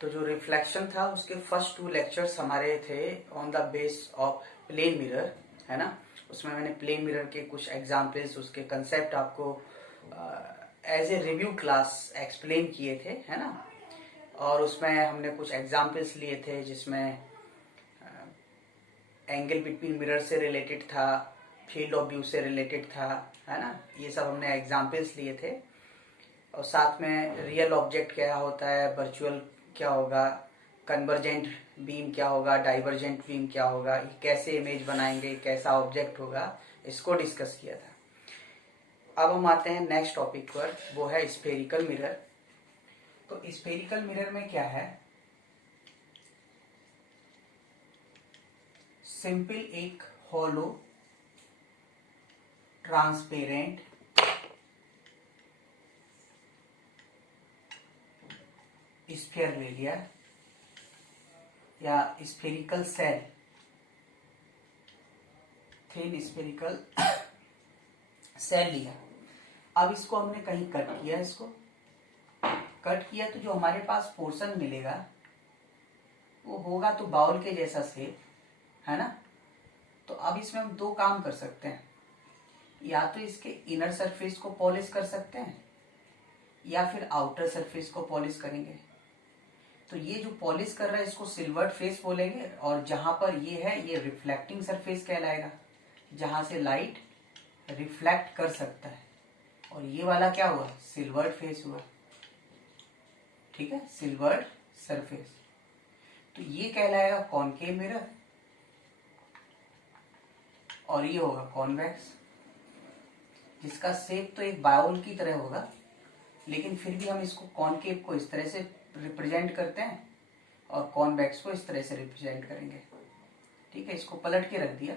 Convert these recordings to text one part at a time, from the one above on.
तो जो रिफ्लेक्शन था उसके फर्स्ट 2 लेक्चर्स हमारे थे on the base of plane mirror, है ना। उसमें मैंने प्लेन मिरर के कुछ एग्जाम्पल्स, उसके कंसेप्ट आपको as a review class explain किए थे, है ना। और उसमें हमने कुछ एग्जाम्पल्स लिए थे जिसमें एंगल बिटवीन मिरर से रिलेटेड था, फील्ड ऑफ व्यू से रिलेटेड था, है ना। ये सब हमने एग्जाम्पल्स लिए थे। और साथ में रियल ऑब्जेक्ट क्या होता है, वर्चुअल क्या होगा, कन्वर्जेंट बीम क्या होगा, डाइवर्जेंट बीम क्या होगा, कैसे इमेज बनाएंगे, कैसा ऑब्जेक्ट होगा, इसको डिस्कस किया था। अब हम आते हैं नेक्स्ट टॉपिक पर, वो है स्फेरिकल मिरर। तो स्फेरिकल मिरर में क्या है, सिंपल एक हॉलो ट्रांसपेरेंट स्फीयर ले लिया या spherical shell, thin spherical shell लिया। अब इसको हमने कहीं कट किया, इसको कट किया तो जो हमारे पास पोर्शन मिलेगा वो होगा तो बाउल के जैसा शेप, है ना। तो अब इसमें हम 2 काम कर सकते हैं, या तो इसके इनर सरफेस को पॉलिश कर सकते हैं या फिर आउटर सरफेस को पॉलिश करेंगे। तो ये जो पॉलिश कर रहा है इसको सिल्वर्ड फेस बोलेंगे, और जहां पर ये है ये रिफ्लेक्टिंग सरफेस कहलाएगा, जहां से लाइट रिफ्लेक्ट कर सकता है। और ये वाला क्या हुआ, सिल्वर्ड फेस हुआ, ठीक है, सिल्वर्ड सरफेस। तो ये कहलाएगा कॉनकेव मिरर और ये होगा कॉन्वेक्स, जिसका शेप तो एक बाउल की तरह होगा, लेकिन फिर भी हम इसको कॉनकेव को इस तरह से रिप्रेजेंट करते हैं और कॉन्वेक्स को इस तरह से रिप्रेजेंट करेंगे, ठीक है। इसको पलट के रख दिया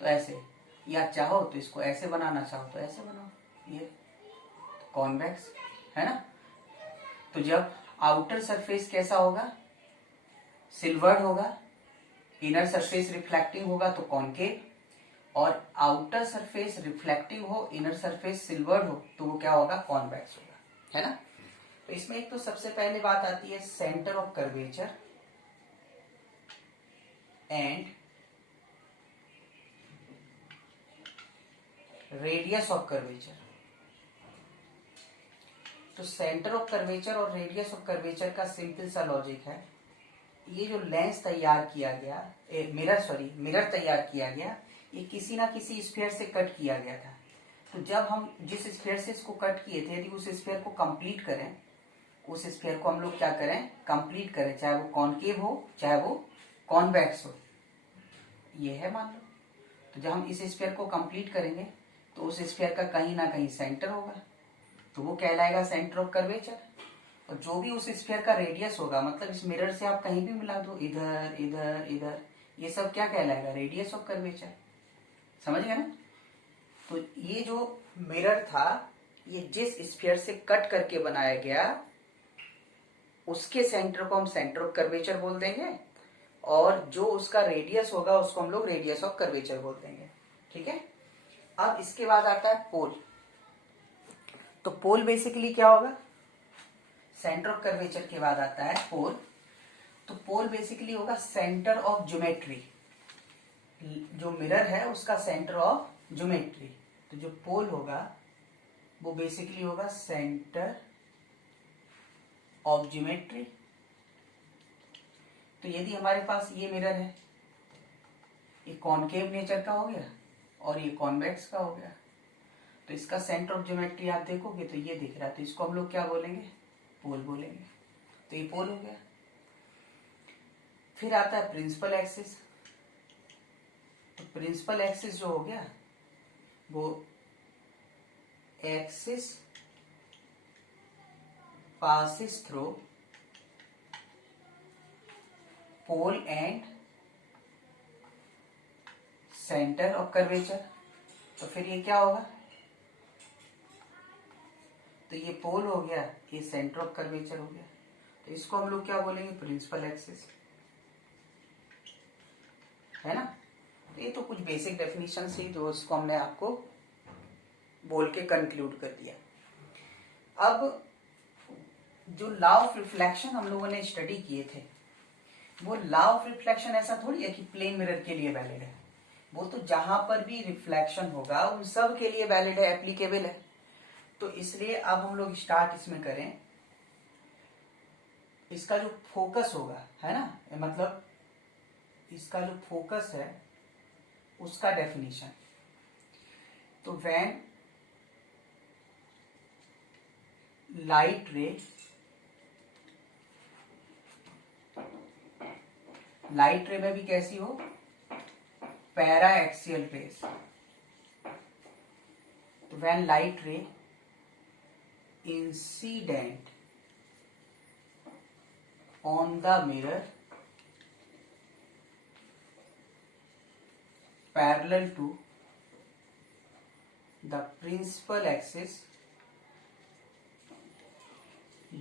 तो ऐसे, या चाहो तो इसको ऐसे बनाना, चाहो तो ऐसे बनाओ, ये कॉन्वेक्स, है ना। तो जब आउटर सरफेस कैसा होगा, सिल्वर्ड होगा, इनर सरफेस रिफ्लेक्टिंग होगा तो कॉनकेव, और आउटर सरफेस रिफ्लेक्टिव हो, इनर सरफेस सिल्वर्ड हो तो वो क्या होगा, कॉन्वेक्स होगा, है ना। तो इसमें एक तो सबसे पहले बात आती है centre of curvature and radius of curvature. तो सेंटर ऑफ कर्वेचर और रेडियस ऑफ कर्वेचर का सिंपल सा लॉजिक है, ये जो लेंस तैयार किया गया, मिरर तैयार किया गया, ये किसी ना किसी स्फीयर से कट किया गया था। तो जब हम जिस स्फीयर से इसको कट किए थे, यदि उस स्फीयर को कंप्लीट करें, उस स्फीयर को हम लोग क्या करें, कंप्लीट करें, चाहे वो कॉनकेव हो चाहे वो कॉन्वेक्स हो, ये है मान लो। तो जब हम इस स्फीयर को कंप्लीट करेंगे तो उस स्फीयर का कहीं ना कहीं सेंटर होगा, तो वो कहलाएगा सेंटर ऑफ कर्वेचर। और जो भी उस स्फीयर का रेडियस होगा, मतलब इस मिरर से आप कहीं भी मिला दो, इधर इधर इधर, ये सब क्या कहलाएगा, रेडियस ऑफ कर्वेचर, समझ गए ना। तो ये जो मिरर था, ये जिस स्फीयर से कट करके बनाया गया उसके सेंटर को हम सेंटर ऑफ कर्वेचर बोल देंगे, और जो उसका रेडियस होगा उसको हम लोग रेडियस ऑफ कर्वेचर बोल देंगे, ठीक है। अब इसके बाद आता है पोल। तो पोल बेसिकली क्या होगा, सेंटर ऑफ कर्वेचर के बाद आता है पोल। तो पोल बेसिकली होगा सेंटर ऑफ ज्योमेट्री, जो मिरर है उसका सेंटर ऑफ ज्योमेट्री। तो जो पोल होगा वो बेसिकली होगा सेंटर ऑफ ज्योमेट्री। तो यदि हमारे पास ये मिरर है, ये कॉनकेव नेचर का हो गया और ये कॉन्वेक्स का हो गया, तो इसका सेंटर ऑफ ज्योमेट्री आप देखोगे तो ये दिख रहा है, तो इसको हम लोग क्या बोलेंगे, पोल बोलेंगे। तो ये पोल हो गया। फिर आता है प्रिंसिपल एक्सिस। तो प्रिंसिपल एक्सिस जो हो गया वो axis passes through pole and centre of curvature. तो फिर ये क्या होगा, तो ये पोल हो गया, ये सेंटर ऑफ कर्वेचर हो गया, तो इसको हम लोग क्या बोलेंगे, प्रिंसिपल एक्सिस, है ना। तो ये तो कुछ बेसिक डेफिनेशन थी जो उसको हमने आपको बोल के कंक्लूड कर दिया। अब जो लॉ ऑफ रिफ्लेक्शन हम लोगों ने स्टडी किए थे, वो लॉ ऑफ रिफ्लेक्शन ऐसा थोड़ी है कि प्लेन मिरर के लिए वैलिड है। वो तो जहां पर भी रिफ्लेक्शन होगा उन सब के लिए वैलिड है, एप्लीकेबल है। तो इसलिए अब हम लोग स्टार्ट इसमें करें। इसका जो फोकस होगा, है ना, मतलब इसका जो फोकस है उसका डेफिनेशन। तो व्हेन लाइट रे में भी कैसी हो, पैरा एक्सियल रेस। तो when light ray incident on the mirror parallel to the principal axis,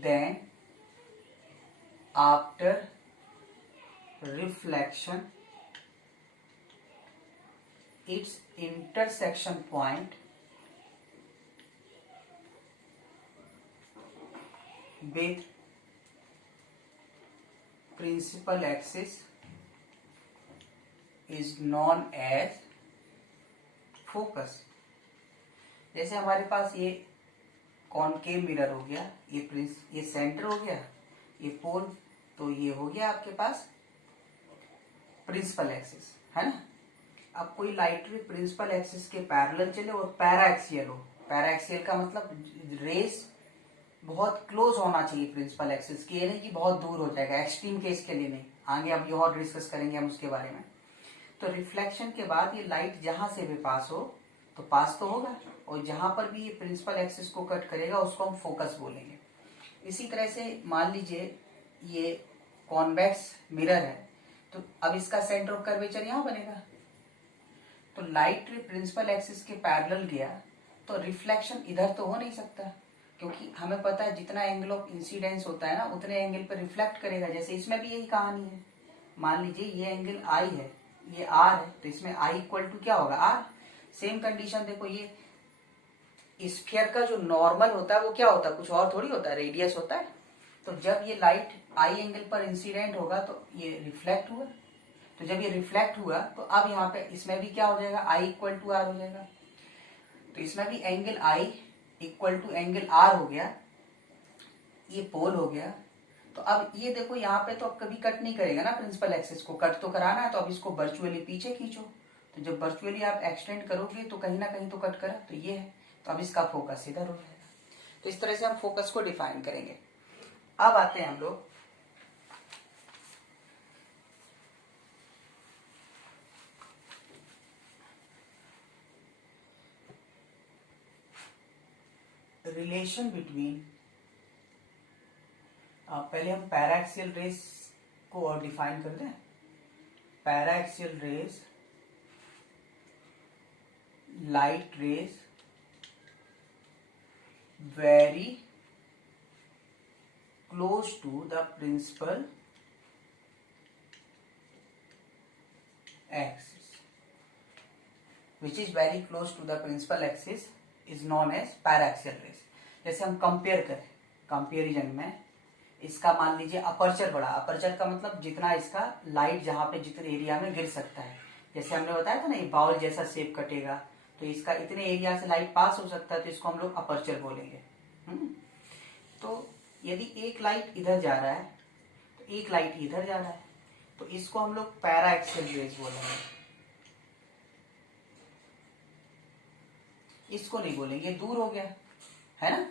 then after reflection its intersection point with principal axis is known as focus। जैसे हमारे पास ये कॉनकेव मिरर हो गया, ये सेंटर हो गया, ये पोल, तो ये हो गया आपके पास प्रिंसिपल एक्सिस, है ना। अब कोई लाइट रे प्रिंसिपल एक्सिस के पैरेलल चले और पैराएक्सियल हो। पैराएक्सियल का मतलब रेस बहुत क्लोज होना चाहिए प्रिंसिपल एक्सिस की, ये नहीं कि बहुत दूर हो जाएगा। एक्सट्रीम केस के लिए नहीं, आगे अब ये और डिस्कस करेंगे हम उसके बारे में। तो रिफ्लेक्शन के बाद ये लाइट जहां से भी पास हो तो पास तो होगा, और जहां पर भी ये प्रिंसिपल एक्सिस को कट करेगा उसको हम फोकस बोलेंगे। इसी तरह से मान लीजिए ये कॉन्वेक्स मिरर है, तो अब इसका सेंटर ऑफ कर्वेचर यहां बनेगा। तो लाइट प्रिंसिपल एक्सिस के पैरेलल गया तो रिफ्लेक्शन इधर तो हो नहीं सकता, क्योंकि हमें पता है जितना एंगल ऑफ इंसिडेंस होता है ना उतने एंगल पर रिफ्लेक्ट करेगा। जैसे इसमें भी यही कहानी है। मान लीजिए ये एंगल आई है, ये आर है, तो इसमें आई इक्वल टू क्या होगा, आर। सेम कंडीशन देखो, ये स्फीयर का जो नॉर्मल होता है वो क्या होता है, कुछ और थोड़ी होता है, रेडियस होता है। तो जब ये लाइट आई एंगल पर इंसिडेंट होगा तो ये रिफ्लेक्ट हुआ, तो जब ये रिफ्लेक्ट हुआ तो अब यहाँ पे इसमें भी क्या हो जाएगा, आई इक्वल टू आर हो जाएगा। तो इसमें भी angle i equal to angle r हो गया, ये पोल हो गया। तो अब ये देखो यहाँ पे तो अब कभी कट नहीं करेगा ना प्रिंसिपल एक्सिस को, कट तो कराना है, तो अब इसको वर्चुअली पीछे खींचो। तो जब वर्चुअली आप एक्सटेंड करोगे तो कहीं ना कहीं तो कट करा, तो ये है, तो अब इसका फोकस इधर हो जाएगा। तो इस तरह से हम फोकस को डिफाइन करेंगे। अब आते हैं हम लोग रिलेशन बिटवीन, पहले हम पैराएक्सियल रेस को और डिफाइन कर दें। Paraxial rays, light rays very close to the principal axis, which is very close to the principal axis is known as paraxial rays। जैसे हम कंपेयर करें, कंपेरिजन में इसका मान लीजिए अपर्चर बड़ा, अपर्चर का मतलब जितना इसका लाइट जहां पे जितने एरिया में गिर सकता है। जैसे हमने बताया था ना ये बाउल जैसा शेप कटेगा, तो इसका इतने एरिया से लाइट पास हो सकता है, तो इसको हम लोग अपर्चर बोलेंगे। तो यदि एक लाइट इधर जा रहा है तो एक लाइट इधर जा रहा है, तो इसको हम लोग पैराएक्सियल रेज बोलेंगे, इसको नहीं बोलेंगे, दूर हो गया, है ना,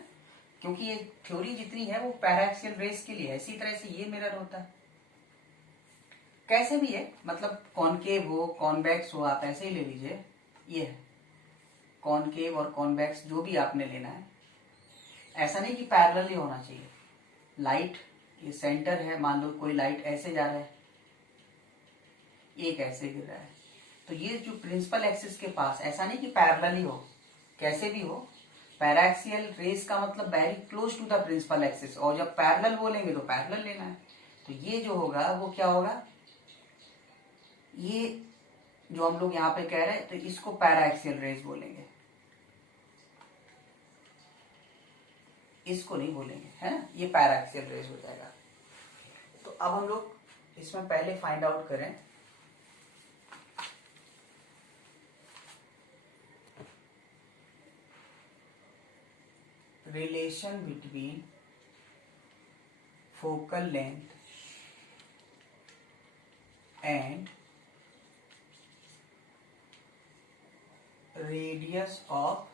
क्योंकि ये थ्योरी जितनी है वो पैराएक्सियल रेज के लिए है। इसी तरह से ये मिरर होता है, कैसे भी है, मतलब कॉनकेव हो कॉन्वेक्स हो, आप ऐसे ही ले लीजिए। ये है कॉनकेव और कॉन्वेक्स, जो भी आपने लेना है, ऐसा नहीं कि पैरेलल ही होना चाहिए। लाइट ये सेंटर है, मान लो कोई लाइट ऐसे जा रहा है, एक ऐसे गिर रहा है, तो ये जो प्रिंसिपल एक्सिस के पास, ऐसा नहीं कि पैरेलल ही हो, कैसे भी हो। पैराएक्सियल रेस का मतलब very close to the principal axis, और जब पैरेलल बोलेंगे तो पैरेलल लेना है। तो ये जो होगा वो क्या होगा, ये जो हम लोग यहाँ पे कह रहे हैं, तो इसको पैराएक्सियल रेस बोलेंगे। इसको नहीं भूलेंगे, है ना, ये पैराक्सियल रेज हो जाएगा। तो अब हम लोग इसमें पहले फाइंड आउट करें relation between focal length and radius of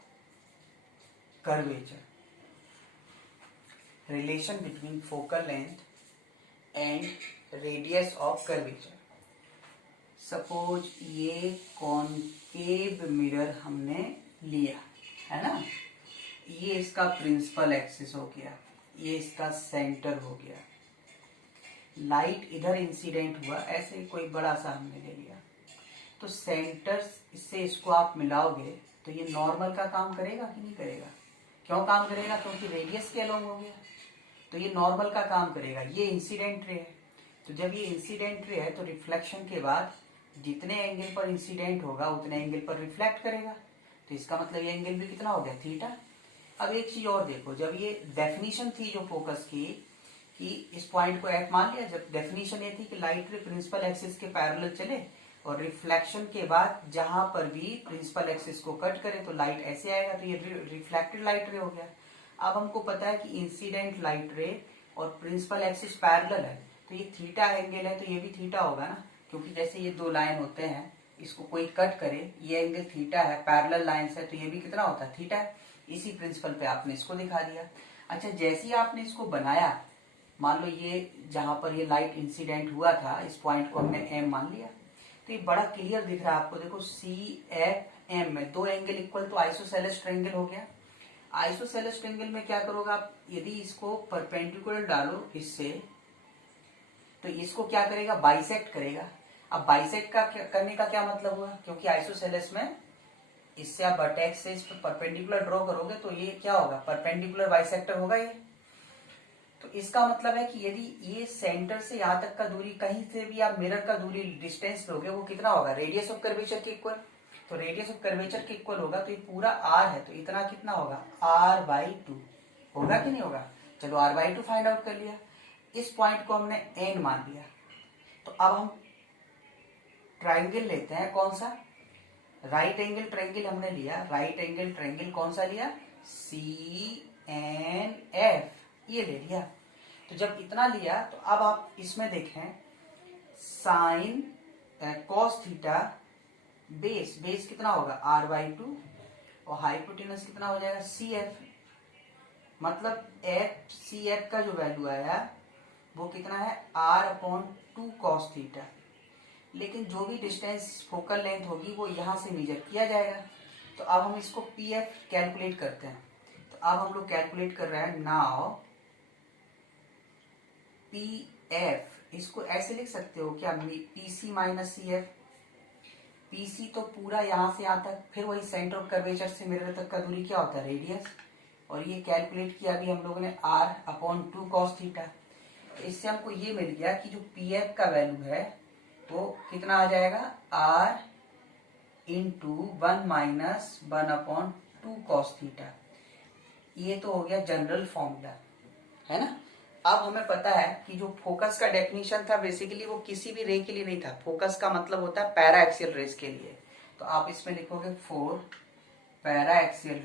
curvature. Relation between focal length and radius of curvature. Suppose ये कॉनकेव मिरर हमने लिया, है ना, ये इसका प्रिंसिपल एक्सिस हो गया, ये इसका सेंटर हो गया, लाइट इधर इंसिडेंट हुआ, ऐसे ही कोई बड़ा सा हमने ले लिया। तो सेंटर इससे इसको आप मिलाओगे तो ये नॉर्मल का काम करेगा कि नहीं करेगा? क्यों काम करेगा? क्योंकि रेडियस के अलोंग हो गया, तो ये नॉर्मल का काम करेगा। ये इंसिडेंट रे है, तो जब ये इंसिडेंट रे है तो रिफ्लेक्शन के बाद जितने एंगल पर इंसिडेंट होगा उतने एंगल पर रिफ्लेक्ट करेगा, तो इसका मतलब ये एंगल भी कितना हो गया? थीटा। अब एक चीज और देखो, जब ये डेफिनेशन थी जो फोकस की कि इस पॉइंट को एफ मान लिया, जब डेफिनेशन ये थी कि लाइट रे प्रिंसिपल एक्सिस के पैरेलल चले और रिफ्लेक्शन के बाद जहां पर भी प्रिंसिपल एक्सिस को कट करे तो लाइट ऐसे आएगा, तो ये रिफ्लेक्टेड लाइट रे हो गया। अब हमको पता है कि इंसिडेंट लाइट रे और प्रिंसिपल एक्सिस पैरेलल है, तो ये थीटा एंगल है, तो ये भी थीटा होगा ना, क्योंकि जैसे ये दो लाइन होते हैं, इसको कोई कट करे, ये एंगल थीटा है, पैरेलल लाइन है, तो ये भी कितना होता है? थीटा है। इसी प्रिंसिपल पे आपने इसको दिखा दिया। अच्छा, जैसे ही आपने इसको बनाया, मान लो ये जहां पर ये लाइट इंसिडेंट हुआ था, इस पॉइंट को हमने एम मान लिया, तो ये बड़ा क्लियर दिख रहा है आपको। देखो सी एफ एम में दो एंगल इक्वल, तो आइसोसेलेस ट्रायंगल हो गया। आइसोसेलेस ट्रायंगल में क्या करोगे आप? यदि इसको परपेंडिकुलर डालो इससे, तो इसको क्या करेगा? बाइसेक्ट करेगा। अब बाइसेक्ट करने का क्या मतलब हुआ? क्योंकि आइसोसेलेस में इससे आप वर्टेक्स से इस पर परपेंडिकुलर ड्रॉ करोगे तो ये क्या होगा? परपेंडिकुलर बाइसेक्टर होगा ये। तो इसका मतलब है कि यदि ये सेंटर से यहां तक का दूरी, कहीं से भी आप मिरर का दूरी डिस्टेंस लोगे, वो कितना होगा? रेडियस ऑफ कर्वेचर के इक्वल। तो रेडियस ऑफ कर्वेचर के इक्वल होगा, तो ये पूरा आर है, तो इतना कितना होगा? r/2 होगा कि नहीं होगा? चलो r/2 फाइंड आउट कर लिया। इस पॉइंट को हमने एन मान लिया, तो अब हम ट्राइंगल लेते हैं। कौन सा? राइट एंगल ट्रायंगल हमने लिया। राइट एंगल ट्रायंगल कौन सा लिया? CNF, ये ले लिया। तो जब इतना लिया तो अब आप इसमें देखें, साइन कॉस थीटा बेस कितना होगा? r/2 और हाइपोटेनस कितना हो जाएगा? CF। मतलब CF का जो वैल्यू आया वो कितना है? r/2 cos theta. लेकिन जो भी डिस्टेंस फोकल लेंथ होगी वो यहां से मेजर किया जाएगा। तो अब हम इसको PF कैलकुलेट करते हैं। तो अब हम लोग कैलकुलेट कर रहे हैं। नाउ PF, इसको ऐसे लिख सकते हो क्या? PC minus CF। PC तो पूरा यहां से यहां तक, फिर वही सेंटर ऑफ कर्वेचर से मिरर तक का दूरी क्या होता है? रेडियस। और ये कैलकुलेट किया अभी हम लोगों ने r/2 cos थीटा। तो इससे हमको ये मिल गया कि जो PF का वैल्यू है वो कितना आ जाएगा? r into 1 minus 1/2 cos theta. ये तो हो गया जनरल फॉर्मूला, है ना। अब हमें पता है कि जो फोकस का डेफिनेशन था बेसिकली वो किसी भी रे के लिए नहीं था। फोकस का मतलब होता है पैरा एक्सियल रेज के लिए। तो आप इसमें लिखोगे for paraxial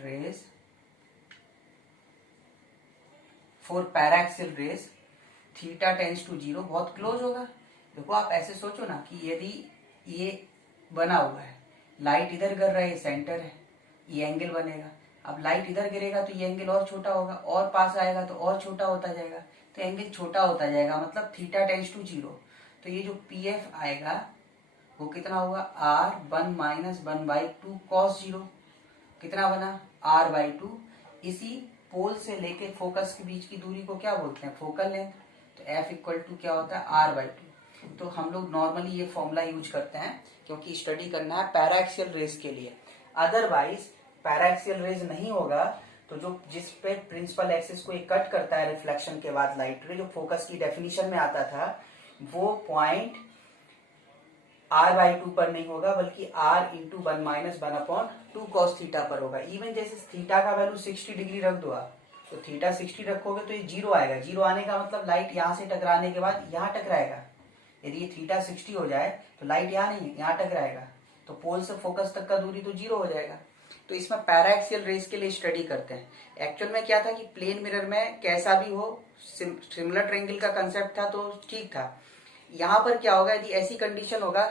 rays theta tends to 0, बहुत क्लोज होगा। देखो आप ऐसे सोचो ना कि यदि ये बना हुआ है, लाइट इधर गिर रहा है, ये सेंटर है, ये एंगल बनेगा। अब लाइट इधर गिरेगा तो ये एंगल और छोटा होगा, और पास आएगा तो और छोटा होता जाएगा, तो एंगल छोटा होता जाएगा, मतलब थीटा टेंस टू 0। तो ये जो PF आएगा वो कितना होगा? r1 minus 1/2 cos 0। कितना बना? r/2। इसी पोल से लेके फोकस के बीच की दूरी को क्या बोलते हैं? Focal length. तो F इक्वल टू क्या होता है? r/2। तो हम लोग नॉर्मली ये फॉर्मूला यूज करते हैं क्योंकि स्टडी करना है पैराक्सियल रेज के लिए। अदरवाइज पैराक्सियल रेज नहीं होगा तो जो जिस पे प्रिंसिपल एक्सिस को एक कट करता है रिफ्लेक्शन के बाद लाइट रे, जो फोकस की डेफिनेशन में आता था, वो पॉइंट r/2 पर नहीं होगा बल्कि r into 1 minus 1/2 cos theta पर होगा। इवन जैसे थीटा का वैल्यू 60 डिग्री रख दो आप, तो थीटा 60 रखोगे तो ये 0 आएगा। 0 आने का मतलब लाइट यहाँ से टकराने के बाद यहाँ टकराएगा। यदि ये थीटा 60 हो जाए तो लाइट यहाँ नहीं है, यहाँ टकराएगा, तो पोल से फोकस तक का दूरी तो 0 हो जाएगा। तो इसमें पैराएक्सियल रेस के लिए स्टडी करते हैं। एक्चुअल में क्या था कि प्लेन मिरर में कैसा भी हो, सिमिलर ट्रायंगल का कंसेप्ट था तो ठीक था। यहाँ पर क्या होगा, यदि ऐसी कंडीशन होगा,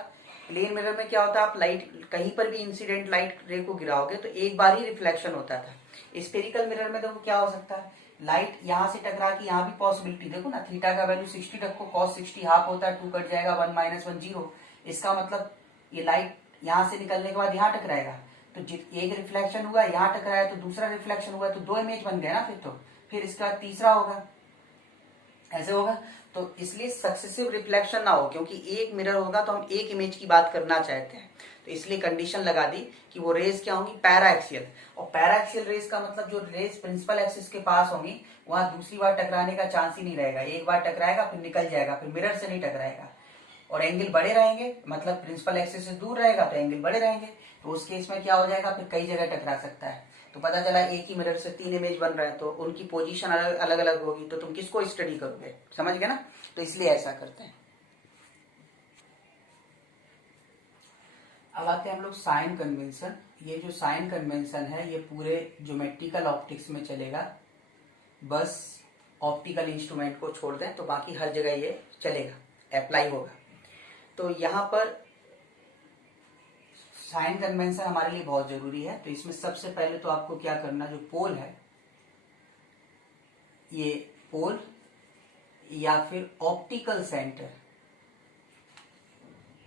प्लेन मिरर में क्या होता है, आप लाइट कहीं पर भी इंसिडेंट लाइट रे को गिराओगे तो एक बार ही रिफ्लेक्शन होता था। स्फेरिकल मिरर में देखो क्या हो सकता है, लाइट यहाँ से टकरा के यहाँ भी पॉसिबिलिटी देखो ना, थीटा का वैल्यू 60 रखो, cos 60 हाफ होता है, 2 कट जाएगा, 1 - 1 0। इसका मतलब ये लाइट यहाँ से निकलने के बाद यहाँ टकराएगा, तो एक रिफ्लेक्शन हुआ यहाँ टकराया, तो दूसरा रिफ्लेक्शन हुआ, तो 2 इमेज बन गए ना फिर इसका तीसरा होगा, ऐसे होगा। तो इसलिए सक्सेसिव रिफ्लेक्शन ना हो, क्योंकि एक मिरर होगा तो हम एक इमेज की बात करना चाहते हैं, तो इसलिए कंडीशन लगा दी कि वो रेज क्या होंगी, पैराएक्सियल। और पैराएक्सियल रेज का मतलब जो रेज प्रिंसिपल एक्सिस के पास होंगी वहां दूसरी बार टकराने का चांस ही नहीं रहेगा, एक बार टकराएगा फिर निकल जाएगा, फिर मिरर से नहीं टकराएगा। और एंगल बड़े रहेंगे, मतलब प्रिंसिपल एक्सिस से दूर रहेगा तो एंगल बड़े रहेंगे, तो उस केस में क्या हो जाएगा, फिर कई जगह टकरा सकता है। तो पता चला एक ही मिरर से 3 इमेज बन रहे हैं तो उनकी पोजीशन अलग अलग होगी, तो तुम किसको स्टडी करोगे, समझ गए ना। तो इसलिए ऐसा करते हैं। अब आते हैं हम लोग साइन कन्वेंशन। ये जो साइन कन्वेंशन है ये पूरे ज्योमेट्रिकल ऑप्टिक्स में चलेगा, बस ऑप्टिकल इंस्ट्रूमेंट को छोड़ दें तो बाकी हर जगह ये चलेगा, अप्लाई होगा। तो यहाँ पर साइन कन्वेंशन हमारे लिए बहुत जरूरी है। तो इसमें सबसे पहले तो आपको क्या करना, जो पोल है, ये पोल या फिर ऑप्टिकल सेंटर,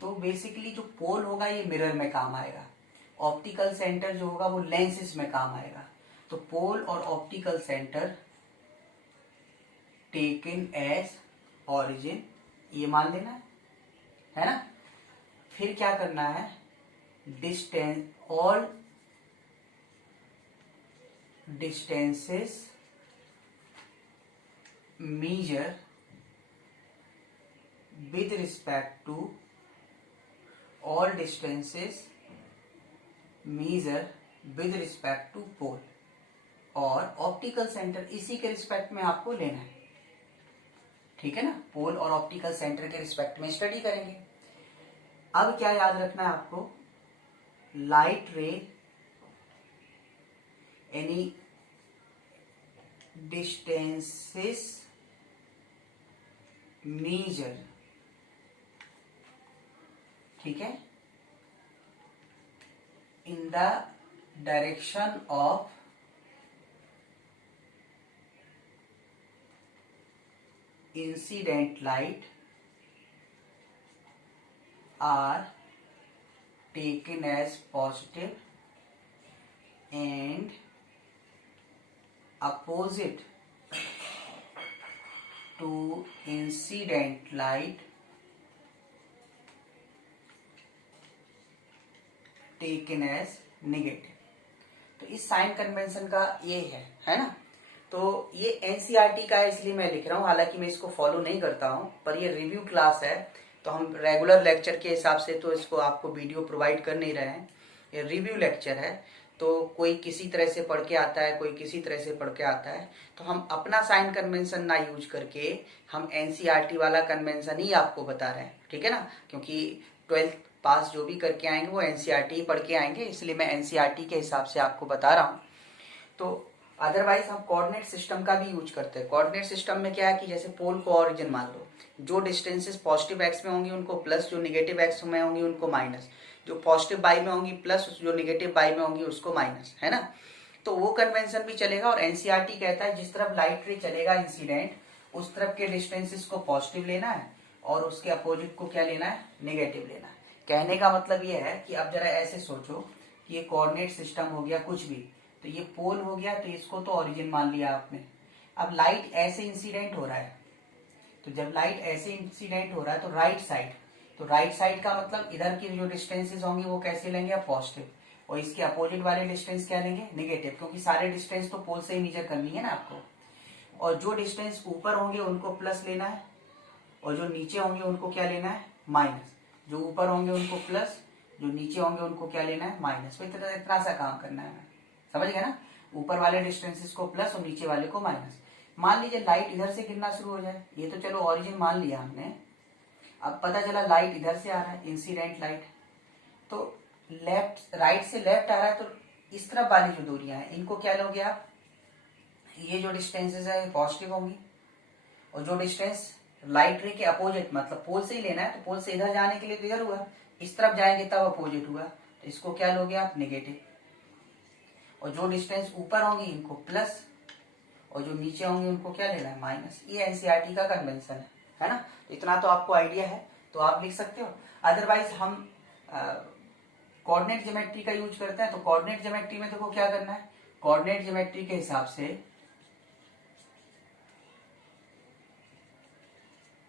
तो बेसिकली जो पोल होगा ये मिरर में काम आएगा, ऑप्टिकल सेंटर जो होगा वो लेंसेज में काम आएगा। तो पोल और optical centre taken as origin, ये मान लेना है ना। फिर क्या करना है, distance, all distances measure with respect to all distances measure with respect to pole, और ऑप्टिकल सेंटर इसी के रिस्पेक्ट में आपको लेना है, ठीक है ना। पोल और ऑप्टिकल सेंटर के रिस्पेक्ट में स्टडी करेंगे। अब क्या याद रखना है आपको, लाइट रे एनी डिस्टेंसेस मेजर, ठीक है, in the direction of incident light are taken as positive and opposite to incident light taken as negative। तो इस साइन कन्वेंशन का ये है ना। तो ये एनसीईआरटी का है इसलिए मैं लिख रहा हूँ, हालांकि मैं इसको फॉलो नहीं करता हूँ, पर ये रिव्यू क्लास है तो हम रेगुलर लेक्चर के हिसाब से तो इसको आपको वीडियो प्रोवाइड कर नहीं रहे हैं, ये रिव्यू लेक्चर है। तो कोई किसी तरह से पढ़ के आता है, कोई किसी तरह से पढ़ के आता है, तो हम अपना साइन कन्वेंशन ना यूज करके हम एनसीईआरटी वाला कन्वेंशन ही आपको बता रहे हैं, ठीक है ना। क्योंकि 12th पास जो भी करके आएंगे वो एनसीईआरटी पढ़ के आएंगे, इसलिए मैं एनसीईआरटी के हिसाब से आपको बता रहा हूँ। तो अदरवाइज हम कोऑर्डिनेट सिस्टम का भी यूज करते हैं। कोऑर्डिनेट सिस्टम में क्या है कि जैसे पोल को ऑरिजिन मान लो, जो डिस्टेंसेस पॉजिटिव एक्स में होंगी उनको प्लस, जो निगेटिव एक्स में होंगी उनको माइनस, जो पॉजिटिव बाई में होंगी प्लस, जो निगेटिव बाई में होंगी उसको माइनस, है ना। तो वो कन्वेंशन भी चलेगा। और एनसीईआरटी कहता है जिस तरफ लाइट रे चलेगा इंसिडेंट, उस तरफ के डिस्टेंसेस को पॉजिटिव लेना है और उसके अपोजिट को क्या लेना है, नेगेटिव लेना है। कहने का मतलब ये है कि अब जरा ऐसे सोचो कि ये कोऑर्डिनेट सिस्टम हो गया कुछ भी, तो ये पोल हो गया, तो इसको तो ओरिजिन मान लिया आपने। अब लाइट ऐसे इंसिडेंट हो रहा है, तो जब लाइट ऐसे इंसिडेंट हो रहा है तो राइट साइड, तो राइट साइड का मतलब इधर की जो डिस्टेंसेस होंगे वो कैसे लेंगे, पॉजिटिव, और इसके अपोजिट वाले डिस्टेंस क्या लेंगे, नेगेटिव, क्योंकि सारे डिस्टेंस तो पोल से ही मेजर करनी है ना आपको। और जो डिस्टेंस ऊपर होंगे उनको प्लस लेना है और जो नीचे होंगे उनको क्या लेना है, माइनस। जो ऊपर होंगे उनको प्लस, जो नीचे होंगे उनको क्या लेना है, माइनस। तो इतना सा काम करना है, समझ गए ना। ऊपर वाले डिस्टेंसेस को प्लस और नीचे वाले को माइनस। मान लीजिए लाइट इधर से गिरना शुरू हो जाए, ये तो चलो ओरिजिन मान लिया हमने। अब पता चला लाइट इधर से आ रहा है, इंसिडेंट लाइट, तो लेफ्ट राइट से लेफ्ट आ रहा है, तो इस तरफ वाली जो दूरियां हैं इनको क्या लोगे आप, ये जो डिस्टेंसेस है पॉजिटिव होंगी, और जो डिस्टेंस लाइट रे के अपोजिट, मतलब पोल से ही लेना है, तो पोल से इधर जाने के लिए तो इधर हुआ, इस तरफ जाएंगे तब अपोजिट हुआ, तो इसको क्या लोगे आप, नेगेटिव। और जो डिस्टेंस ऊपर होंगी इनको प्लस, और जो नीचे होंगे उनको क्या लेना है, माइनस। ये एनसीईआरटी का कन्वेंशन है ना। तो इतना तो आपको आइडिया है, तो आप लिख सकते हो। अदरवाइज हम कोऑर्डिनेट ज्योमेट्री का यूज करते हैं, तो कोऑर्डिनेट ज्योमेट्री में देखो क्या करना है, कोऑर्डिनेट ज्योमेट्री के हिसाब से,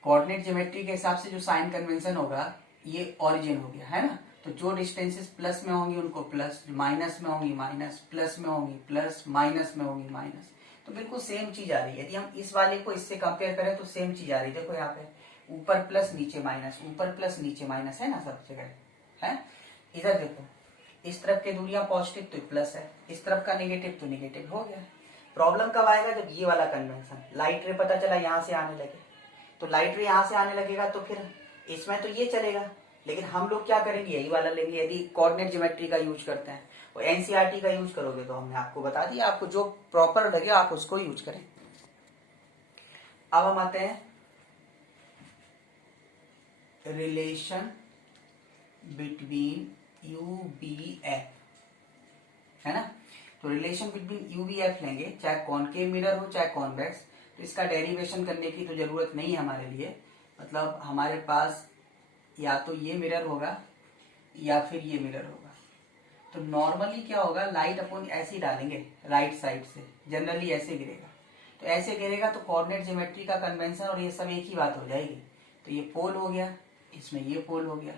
कोऑर्डिनेट ज्योमेट्री के हिसाब से जो साइन कन्वेंशन होगा, ये ओरिजिन हो गया है ना। तो जो डिस्टेंसेस प्लस में होंगी उनको प्लस, माइनस में होंगी माइनस, प्लस में होंगी प्लस, माइनस में होंगी माइनस, तो बिल्कुल सेम चीज आ रही है। यदि हम इस वाले को इससे कंपेयर करें तो सेम चीज आ रही है। देखो यहाँ पे ऊपर प्लस नीचे माइनस, ऊपर प्लस नीचे माइनस है ना, सब जगह है। इधर देखो, इस तरफ की दूरियां पॉजिटिव तो प्लस है, इस तरफ का नेगेटिव तो नेगेटिव हो गया। प्रॉब्लम कब आएगा, जब ये वाला कन्वेंशन लाइट रे पता चला यहाँ से आने लगे, तो लाइट रे यहाँ से आने लगेगा तो फिर इसमें तो ये चलेगा, लेकिन हम लोग क्या करेंगे, यही वाला लेंगे यदि कोऑर्डिनेट ज्योमेट्री का यूज करते हैं। और एनसीईआरटी का यूज करोगे तो हमने आपको बता दिया, आपको जो प्रॉपर लगे आप उसको यूज करें। अब हम आते हैं relation between u v f, है ना। तो relation between u v f लेंगे, चाहे कॉनकेव मिरर हो चाहे कॉन्वेक्स। तो इसका डेरिवेशन करने की तो जरूरत नहीं है हमारे लिए, मतलब हमारे पास या तो ये मिरर होगा या फिर ये मिरर होगा। तो नॉर्मली क्या होगा, लाइट अपन ऐसे ही डालेंगे राइट साइड से, जनरली ऐसे गिरेगा। तो ऐसे गिरेगा तो कोऑर्डिनेट ज्योमेट्री का कन्वेंशन और ये सब एक ही बात हो जाएगी। तो ये पोल हो गया, इसमें ये पोल हो गया,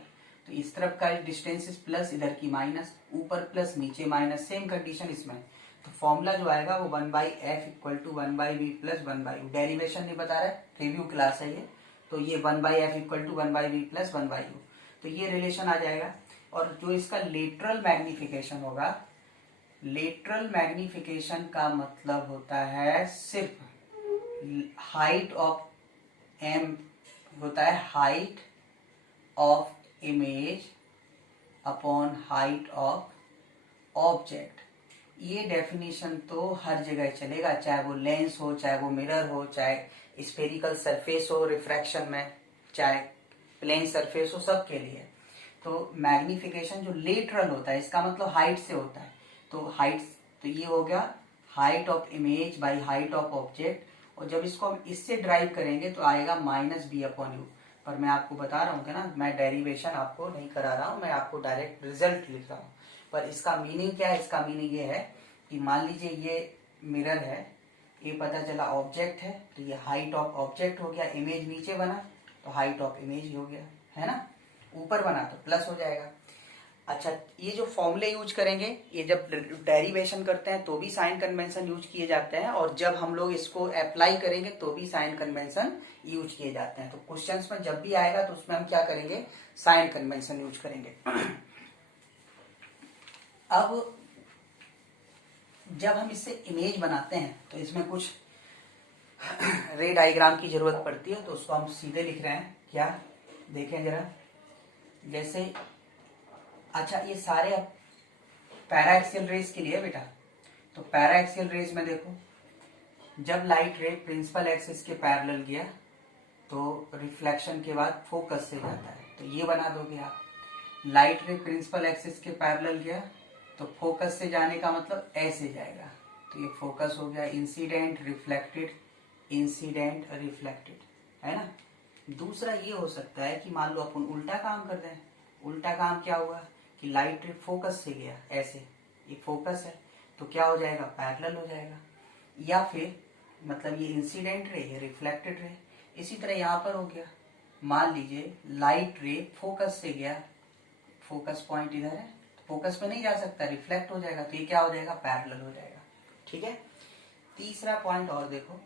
तो इस तरफ का डिस्टेंस प्लस, इधर की माइनस, ऊपर प्लस नीचे माइनस, सेम कंडीशन इसमें। तो फॉर्मूला जो आएगा वो 1/f equal to 1/v plus 1/u। Derivation नहीं बता रहा है, रिव्यू क्लास है ये। तो ये 1/f equal to 1/v plus 1/u, तो ये रिलेशन आ जाएगा। और जो इसका लेटरल मैग्निफिकेशन होगा, लेटरल मैग्निफिकेशन का मतलब होता है सिर्फ हाइट ऑफ एम, होता है height of image upon height of object. ये डेफिनेशन तो हर जगह चलेगा, चाहे वो लेंस हो, चाहे वो मिरर हो, चाहे स्फेरिकल सरफेस हो रिफ्रैक्शन में, चाहे प्लेन सरफेस हो, सब के लिए। तो मैग्निफिकेशन जो लेटरल होता है इसका मतलब हाइट से होता है। तो हाइट, तो ये हो गया height of image by height of object, और जब इसको हम इससे ड्राइव करेंगे तो आएगा -b/u। पर मैं आपको बता रहा हूँ कि ना, मैं डेरिवेशन आपको नहीं करा रहा हूँ, मैं आपको डायरेक्ट रिजल्ट लिख रहा हूँ। पर इसका मीनिंग क्या है, इसका मीनिंग ये है कि मान लीजिए ये मिरर है, ये पता चला ऑब्जेक्ट है, तो ये हाइट ऑफ ऑब्जेक्ट हो गया, इमेज नीचे बना तो हाइट ऑफ इमेज हो गया, है ना। ऊपर बना तो प्लस हो जाएगा। अच्छा, ये जो फॉर्मूले यूज करेंगे, ये जब डेरिवेशन करते हैं तो भी साइन कन्वेंशन यूज किए जाते हैं, और जब हम लोग इसको अप्लाई करेंगे तो भी साइन कन्वेंशन यूज किए जाते हैं। तो क्वेश्चंस में जब भी आएगा तो उसमें हम क्या करेंगे, साइन कन्वेंशन यूज करेंगे। अब जब हम इससे इमेज बनाते हैं तो इसमें कुछ रे डायग्राम की जरूरत पड़ती है, तो उसको हम सीधे लिख रहे हैं। क्या, देखें जरा, जैसे, अच्छा ये सारे पैरा एक्सियल रेज के लिए बेटा। तो पैरा एक्सियल रेज में देखो, जब लाइट रे प्रिंसिपल एक्सिस के पैरेलल गया तो रिफ्लेक्शन के बाद फोकस से जाता है, तो ये बना दोगे आप। लाइट रे प्रिंसिपल एक्सिस के पैरेलल गया तो फोकस से जाने का मतलब ऐसे जाएगा, तो ये फोकस हो गया। इंसिडेंट रिफ्लेक्टेड, इंसिडेंट रिफ्लेक्टेड, है ना। दूसरा ये हो सकता है कि मान लो अपन उल्टा काम कर दें। उल्टा काम क्या हुआ कि लाइट रे फोकस से गया ऐसे, ये फोकस है तो क्या हो जाएगा, पैरेलल हो जाएगा। या फिर मतलब ये इंसिडेंट रे, ये रिफ्लेक्टेड रे। इसी तरह यहाँ पर हो गया, मान लीजिए लाइट रे फोकस से गया, फोकस पॉइंट इधर है, फोकस पे नहीं जा सकता, रिफ्लेक्ट हो जाएगा, तो ये क्या हो जाएगा, पैरेलल हो जाएगा। ठीक है। तीसरा पॉइंट और देखो,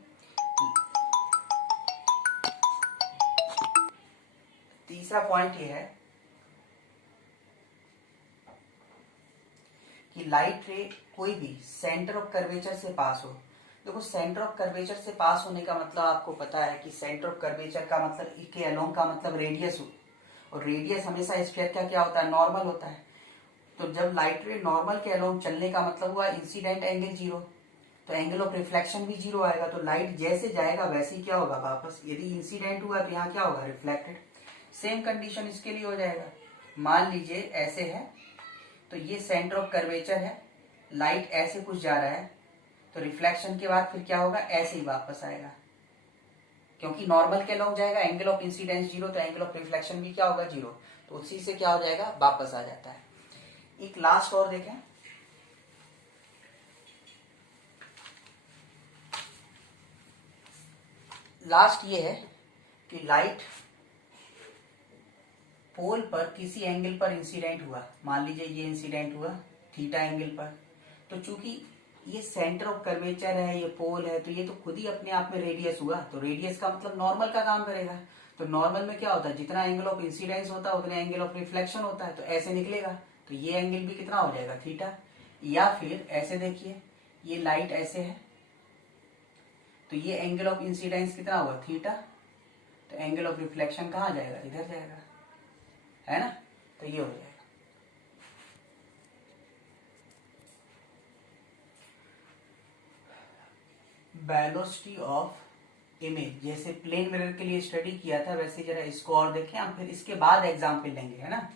तीसरा पॉइंट ये है कि लाइट रे कोई भी सेंटर ऑफ कर्वेचर से पास हो। देखो सेंटर ऑफ कर्वेचर से पास होने का मतलब आपको पता है कि सेंटर ऑफ कर्वेचर का मतलब इसके अलोंग का मतलब रेडियस हो, और रेडियस हमेशा स्फीयर का क्या होता है, नॉर्मल होता है। तो जब लाइट रे नॉर्मल के अलोंग चलने का मतलब हुआ इंसिडेंट एंगल जीरो, तो एंगल ऑफ रिफ्लेक्शन भी जीरो आएगा। तो लाइट जैसे जाएगा वैसे ही क्या होगा वापस, यदि इंसिडेंट हुआ तो यहाँ क्या होगा, रिफ्लेक्टेड। सेम कंडीशन इसके लिए हो जाएगा। मान लीजिए ऐसे है, तो ये सेंटर ऑफ कर्वेचर है, लाइट ऐसे कुछ जा रहा है, तो रिफ्लेक्शन के बाद फिर क्या होगा, ऐसे ही वापस आएगा, क्योंकि नॉर्मल के अलोंग जाएगा, एंगल ऑफ इंसिडेंस जीरो, तो एंगल ऑफ रिफ्लेक्शन भी क्या होगा, जीरो। तो उसी से क्या हो जाएगा, वापस आ जाता है। एक लास्ट और देखें, लास्ट ये है कि लाइट पोल पर किसी एंगल पर इंसिडेंट हुआ, मान लीजिए ये इंसिडेंट हुआ थीटा एंगल पर, तो चूंकि ये सेंटर ऑफ कर्वेचर है, ये पोल है, तो ये तो खुद ही अपने आप में रेडियस हुआ, तो रेडियस का मतलब नॉर्मल का काम करेगा। तो नॉर्मल में क्या होता है, जितना एंगल ऑफ इंसिडेंस होता है उतना एंगल ऑफ रिफ्लेक्शन होता है, तो ऐसे निकलेगा, तो ये एंगल भी कितना हो जाएगा, थीटा। या फिर ऐसे देखिए, ये लाइट ऐसे है, तो ये एंगल ऑफ इंसिडेंस कितना हुआ, थीटा, तो एंगल ऑफ रिफ्लेक्शन कहाँ जाएगा, इधर जाएगा, है ना, तो ये हो जाएगा। वेलोसिटी ऑफ इमेज, जैसे प्लेन मिरर के लिए स्टडी किया था वैसे जरा इसको और देखें हम, फिर इसके बाद एग्जाम्पल लेंगे, है ना।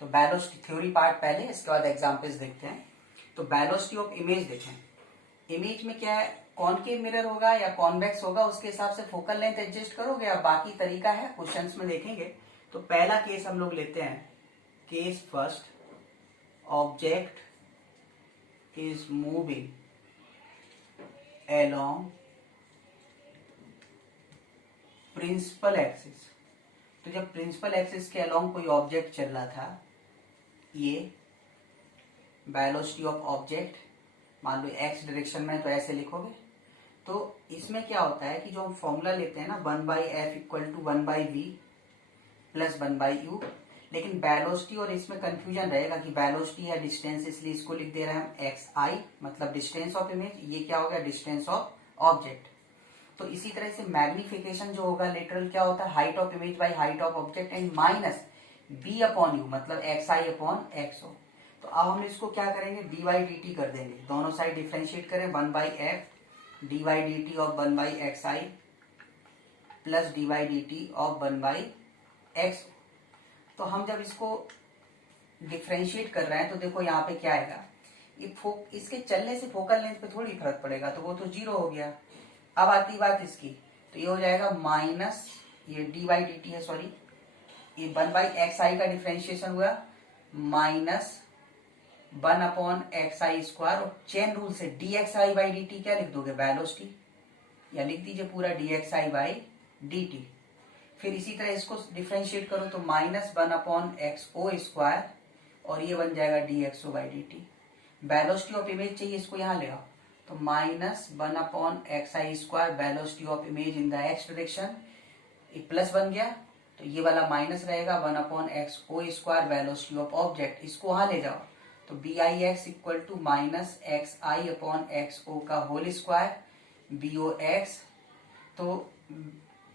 तो वेलोसिटी थ्योरी पार्ट पहले, इसके बाद एग्जाम्पल्स देखते हैं। तो वेलोसिटी ऑफ इमेज देखें, इमेज में क्या है, कॉनकेव मिरर होगा या कॉन्वेक्स होगा, उसके हिसाब से फोकल लेंथ एडजस्ट करोगे, अब बाकी तरीका है क्वेश्चंस में देखेंगे। तो पहला केस हम लोग लेते हैं, case first, object is moving along principal axis. तो जब प्रिंसिपल एक्सिस के अलोंग कोई ऑब्जेक्ट चल रहा था, ये वेलोसिटी ऑफ ऑब्जेक्ट, मान लो एक्स डायरेक्शन में, तो ऐसे लिखोगे। तो इसमें क्या होता है कि जो हम फॉर्मूला लेते हैं ना, 1/f equal to 1/v plus 1/u, लेकिन वेलोसिटी और इसमें कंफ्यूजन रहेगा कि वेलोसिटी है डिस्टेंस, इसलिए इसको लिख दे रहे हैं हम xi, मतलब डिस्टेंस ऑफ इमेज, ये क्या हो गया, डिस्टेंस ऑफ ऑब्जेक्ट। तो इसी तरह से मैग्निफिकेशन जो होगा लेटरल क्या होता है, height of image by height of object, and minus b upon you, मतलब xi अपॉन xo। तो अब हम इसको क्या करेंगे, dy/dt कर देंगे, दोनों साइड डिफ्रेंशिएट करें, 1/f dy/dt of 1/xi plus dy/dt of 1/x। तो हम जब इसको डिफ्रेंशिएट कर रहे हैं तो देखो यहाँ पे क्या आएगा, इसके चलने से फोकल लेंथ पे थोड़ी फर्क पड़ेगा, तो वो तो जीरो हो गया। अब आती बात इसकी, तो ये हो जाएगा माइनस, ये dy/dt है, सॉरी, ये 1/xi का डिफ्रेंशिएशन हुआ, माइनस 1/xi स्क्वायर, और चेन रूल से dxi/dt क्या लिख दोगे, वेलोसिटी, या लिख दीजिए पूरा dxi/dt। फिर इसी तरह इसको डिफ्रेंशिएट करो तो माइनस 1/xo स्क्वायर, और ये बन जाएगा dxo/dt। वेलोसिटी ऑफ इमेज चाहिए, इसको यहाँ ले आओ, तो minus 1/xi square velocity of image in the x direction, एक प्लस बन गया, तो ये वाला माइनस रहेगा, 1/xo square velocity of object, इसको वहां ले जाओ, तो bix equal to minus xi upon xo का होल स्क्वायर box। तो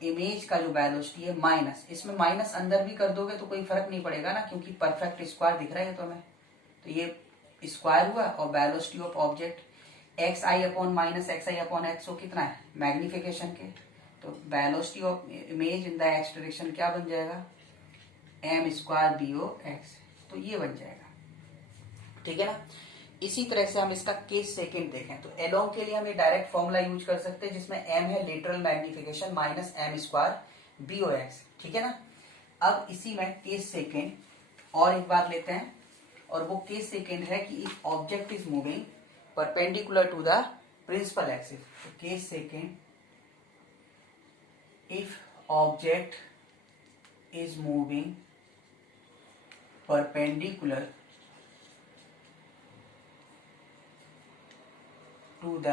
इमेज का जो वेलोसिटी है माइनस, इसमें माइनस अंदर भी कर दोगे तो कोई फर्क नहीं पड़ेगा ना, क्योंकि परफेक्ट स्क्वायर दिख रहा है तो हमें, तो ये स्क्वायर हुआ, और velocity of object xi upon minus xi upon xo कितना है, मैग्निफिकेशन के, तो velocity of image in the x direction क्या बन जाएगा, m स्क्वायर box। तो ये बन जाएगा, ठीक है ना। इसी तरह से हम इसका केस सेकंड देखें, तो एलोंग के लिए हम ये डायरेक्ट फॉर्मूला यूज कर सकते हैं, जिसमें m है lateral magnification minus m square box, ठीक है ना। अब इसी में केस सेकंड और एक बार लेते हैं, और वो केस सेकंड है कि if object is moving perpendicular to the principal axis. तो case second, if object is moving perpendicular to the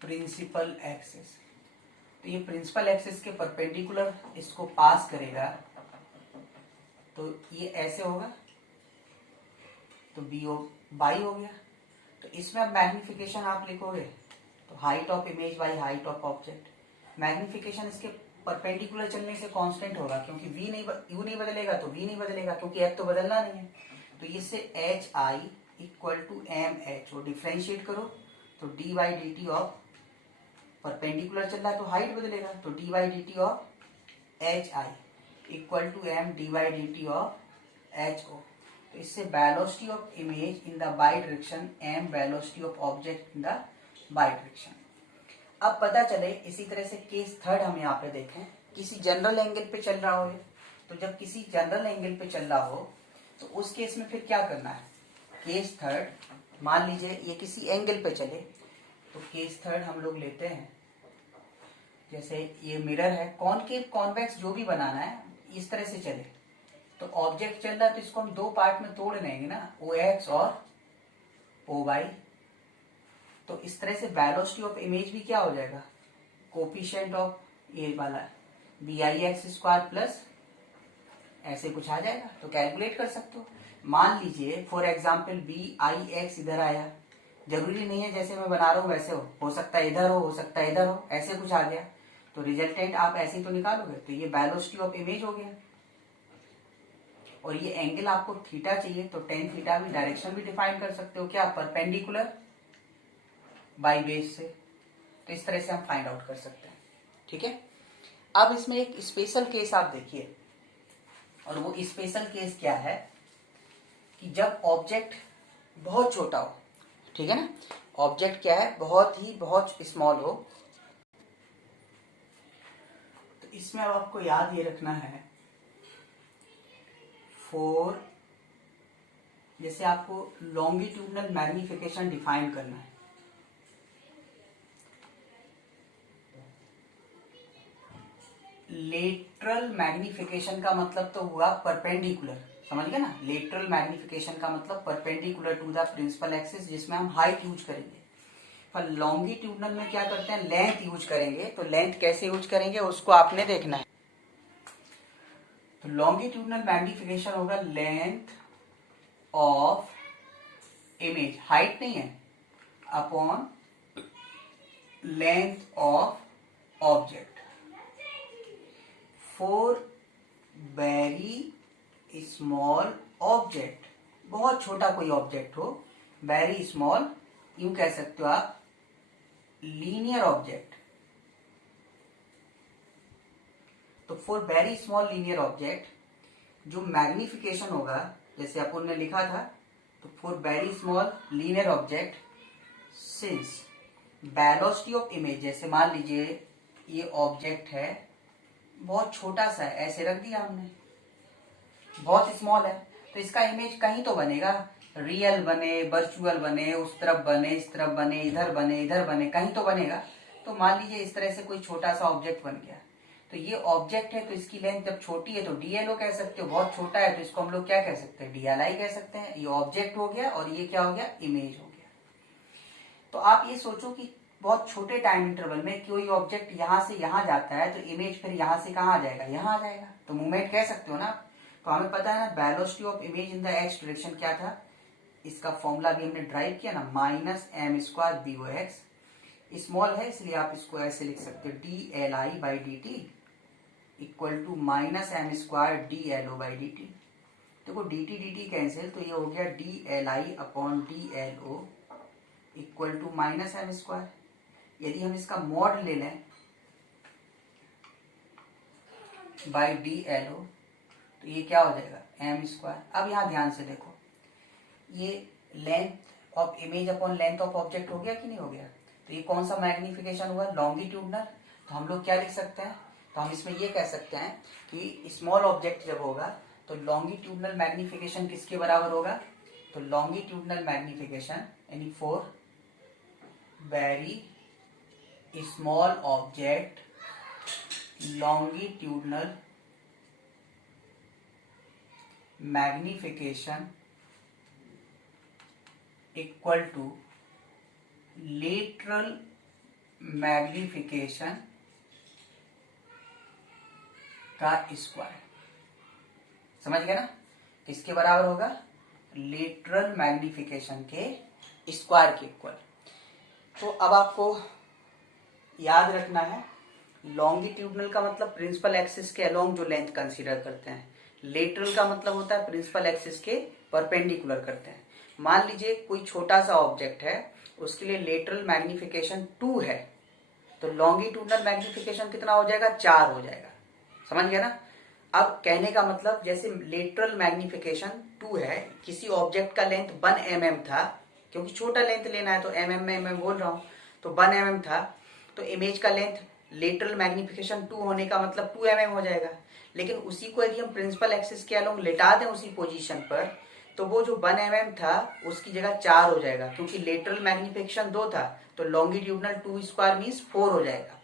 principal axis, तो ये प्रिंसिपल एक्सिस के परपेंडिकुलर इसको पास करेगा, तो ये ऐसे होगा, तो बी ओ बाई हो गया। तो इसमें अब मैग्निफिकेशन आप लिखोगे तो height of image by height of object. Magnification इसके परपेंडिकुलर चलने से कांस्टेंट होगा, क्योंकि v नहीं u नहीं बदलेगा तो v नहीं बदलेगा, क्योंकि f तो बदलना नहीं है। तो इससे h i equal to m h, वो डिफ्रेंशिएट करो तो d by d t of, perpendicular चल रहा है तो हाइट बदलेगा, तो d by d t of h i equal to m d by d t of h o. तो इससे velocity of image in the y direction m velocity of object in the y direction. अब पता चले इसी तरह से case third हम यहाँ पे देखें, किसी जनरल एंगल पे चल रहा हो ये, तो जब किसी जनरल एंगल पे चल रहा हो तो उस केस में फिर क्या करना है। केस थर्ड, मान लीजिए ये किसी एंगल पे चले, तो केस थर्ड हम लोग लेते हैं, जैसे ये मिरर है, कॉनकेव कॉन्वेक्स जो भी बनाना है इस तरह से चले, तो ऑब्जेक्ट चल रहा है तो इसको हम दो पार्ट में तोड़ लेंगे ना, ओ एक्स और ओ वाई। तो इस तरह से वेलोसिटी ऑफ इमेज भी क्या हो जाएगा, कोफिशिएंट ऑफ ये वाला v i x square plus ऐसे कुछ आ जाएगा, तो कैलकुलेट कर सकते हो। मान लीजिए for example v i x इधर आया, जरूरी नहीं है जैसे मैं बना रहा हूँ वैसे हो सकता है इधर हो सकता है इधर हो, ऐसे कुछ आ गया तो रिजल्टेंट आप ऐसे ही तो निकालोगे, तो ये वेलोसिटी ऑफ इमेज हो गया। और ये एंगल आपको थीटा चाहिए तो टेन थीटा भी डायरेक्शन भी डिफाइन कर सकते हो, क्या परपेंडिकुलर बाई बेस से। तो इस तरह से हम फाइंड आउट कर सकते हैं, ठीक है। अब इसमें एक स्पेशल केस आप देखिए, और वो स्पेशल केस क्या है कि जब ऑब्जेक्ट बहुत छोटा हो, ठीक है ना, ऑब्जेक्ट क्या है बहुत स्मॉल हो, तो इसमें अब आपको याद ये रखना है फॉर, जैसे आपको लॉन्गिट्यूडनल मैग्निफिकेशन डिफाइन करना है, लेटरल मैग्निफिकेशन का मतलब तो हुआ परपेंडिकुलर, समझ गए ना, लेटरल मैग्निफिकेशन का मतलब perpendicular to the principal axis, जिसमें हम हाइट यूज करेंगे। पर लॉन्गिट्यूडनल में क्या करते हैं, लेंथ यूज करेंगे। तो लेंथ कैसे यूज करेंगे उसको आपने देखना है। तो लॉन्गिट्यूडनल मैग्निफिकेशन होगा लेंथ ऑफ इमेज, हाइट नहीं है, upon length of object for very small object. बहुत छोटा कोई ऑब्जेक्ट हो, वेरी स्मॉल, यूं कह सकते हो आप लीनियर ऑब्जेक्ट। तो for very small linear object जो मैग्निफिकेशन होगा, जैसे अपन ने लिखा था, तो for very small linear object since velocity of image, जैसे मान लीजिए ये ऑब्जेक्ट है बहुत छोटा सा है, ऐसे रख दिया हमने, बहुत स्मॉल है, तो इसका इमेज कहीं तो बनेगा, रियल बने वर्चुअल बने, उस तरफ बने इस तरफ बने इधर बने कहीं तो बनेगा। तो मान लीजिए इस तरह से कोई छोटा सा ऑब्जेक्ट बन गया, तो ये ऑब्जेक्ट है तो इसकी लेंथ जब छोटी है तो डीएलओ कह सकते हो, बहुत छोटा है तो इसको हम लोग क्या कह सकते हैं, डीएलआई कह सकते हैं। ये ऑब्जेक्ट हो गया और ये क्या हो गया, इमेज हो गया। तो आप ये सोचो कि बहुत छोटे टाइम इंटरवल में कोई ऑब्जेक्ट यहां से यहां जाता है तो इमेज फिर यहां से कहां आ जाएगा, यहां आ जाएगा, तो मूवमेंट कह सकते हो ना। तो हमें पता है ना velocity of image in the x direction क्या था, इसका फॉर्मूला भी हमने ड्राइव किया ना, minus m square v o x, small है इसलिए आप इसको ऐसे लिख सकते हो d l i by d t equal to minus m square d l o by d t. देखो डी टी कैंसिल, तो ये हो गया d l i upon d l o equal to minus m square. यदि हम इसका mod ले लें बाई डी एल ओ तो ये क्या हो जाएगा, एम स्क्वायर। अब यहाँ ध्यान से देखो, ये length of image upon length of object हो गया कि नहीं हो गया, तो ये कौन सा मैग्निफिकेशन हुआ, लॉन्गिट्यूडनल। तो हम लोग क्या लिख सकते हैं, तो हम इसमें ये कह सकते हैं कि स्मॉल ऑब्जेक्ट जब होगा तो लॉन्गिट्यूडनल मैग्निफिकेशन किसके बराबर होगा, तो लॉन्गिट्यूडनल मैग्निफिकेशन यानी for very small object longitudinal magnification equal to lateral magnification का स्क्वायर। समझ गए ना, किसके बराबर होगा, लेटरल मैग्निफिकेशन के स्क्वायर के इक्वल। तो अब आपको याद रखना है, लॉन्गिट्यूडनल का मतलब प्रिंसिपल एक्सिस के अलोंग जो लेंथ कंसीडर करते हैं, लेटरल का मतलब होता है प्रिंसिपल एक्सिस के परपेंडिकुलर करते हैं। मान लीजिए कोई छोटा सा ऑब्जेक्ट है, उसके लिए लेटरल मैग्निफिकेशन 2 है, तो लॉन्गिट्यूडनल मैग्निफिकेशन कितना हो जाएगा, 4 हो जाएगा। समझ गया ना। अब कहने का मतलब जैसे लेटरल मैग्निफिकेशन 2 है, किसी ऑब्जेक्ट का लेंथ 1 mm था, क्योंकि छोटा लेंथ लेना है तो mm में मैं बोल रहा हूं, तो 1 mm था, तो इमेज का लेंथ लेटरल मैग्निफिकेशन 2 होने का मतलब 2 mm हो जाएगा। लेकिन उसी को यदि हम प्रिंसिपल एक्सिस के अलोंग लेटा दें उसी पोजीशन पर, तो वो जो 1 mm था उसकी जगह 4 हो जाएगा, क्योंकि लेटरल मैग्निफिकेशन 2 था, तो लॉन्गिट्यूडनल 2 स्क्वायर मीन्स 4 हो जाएगा।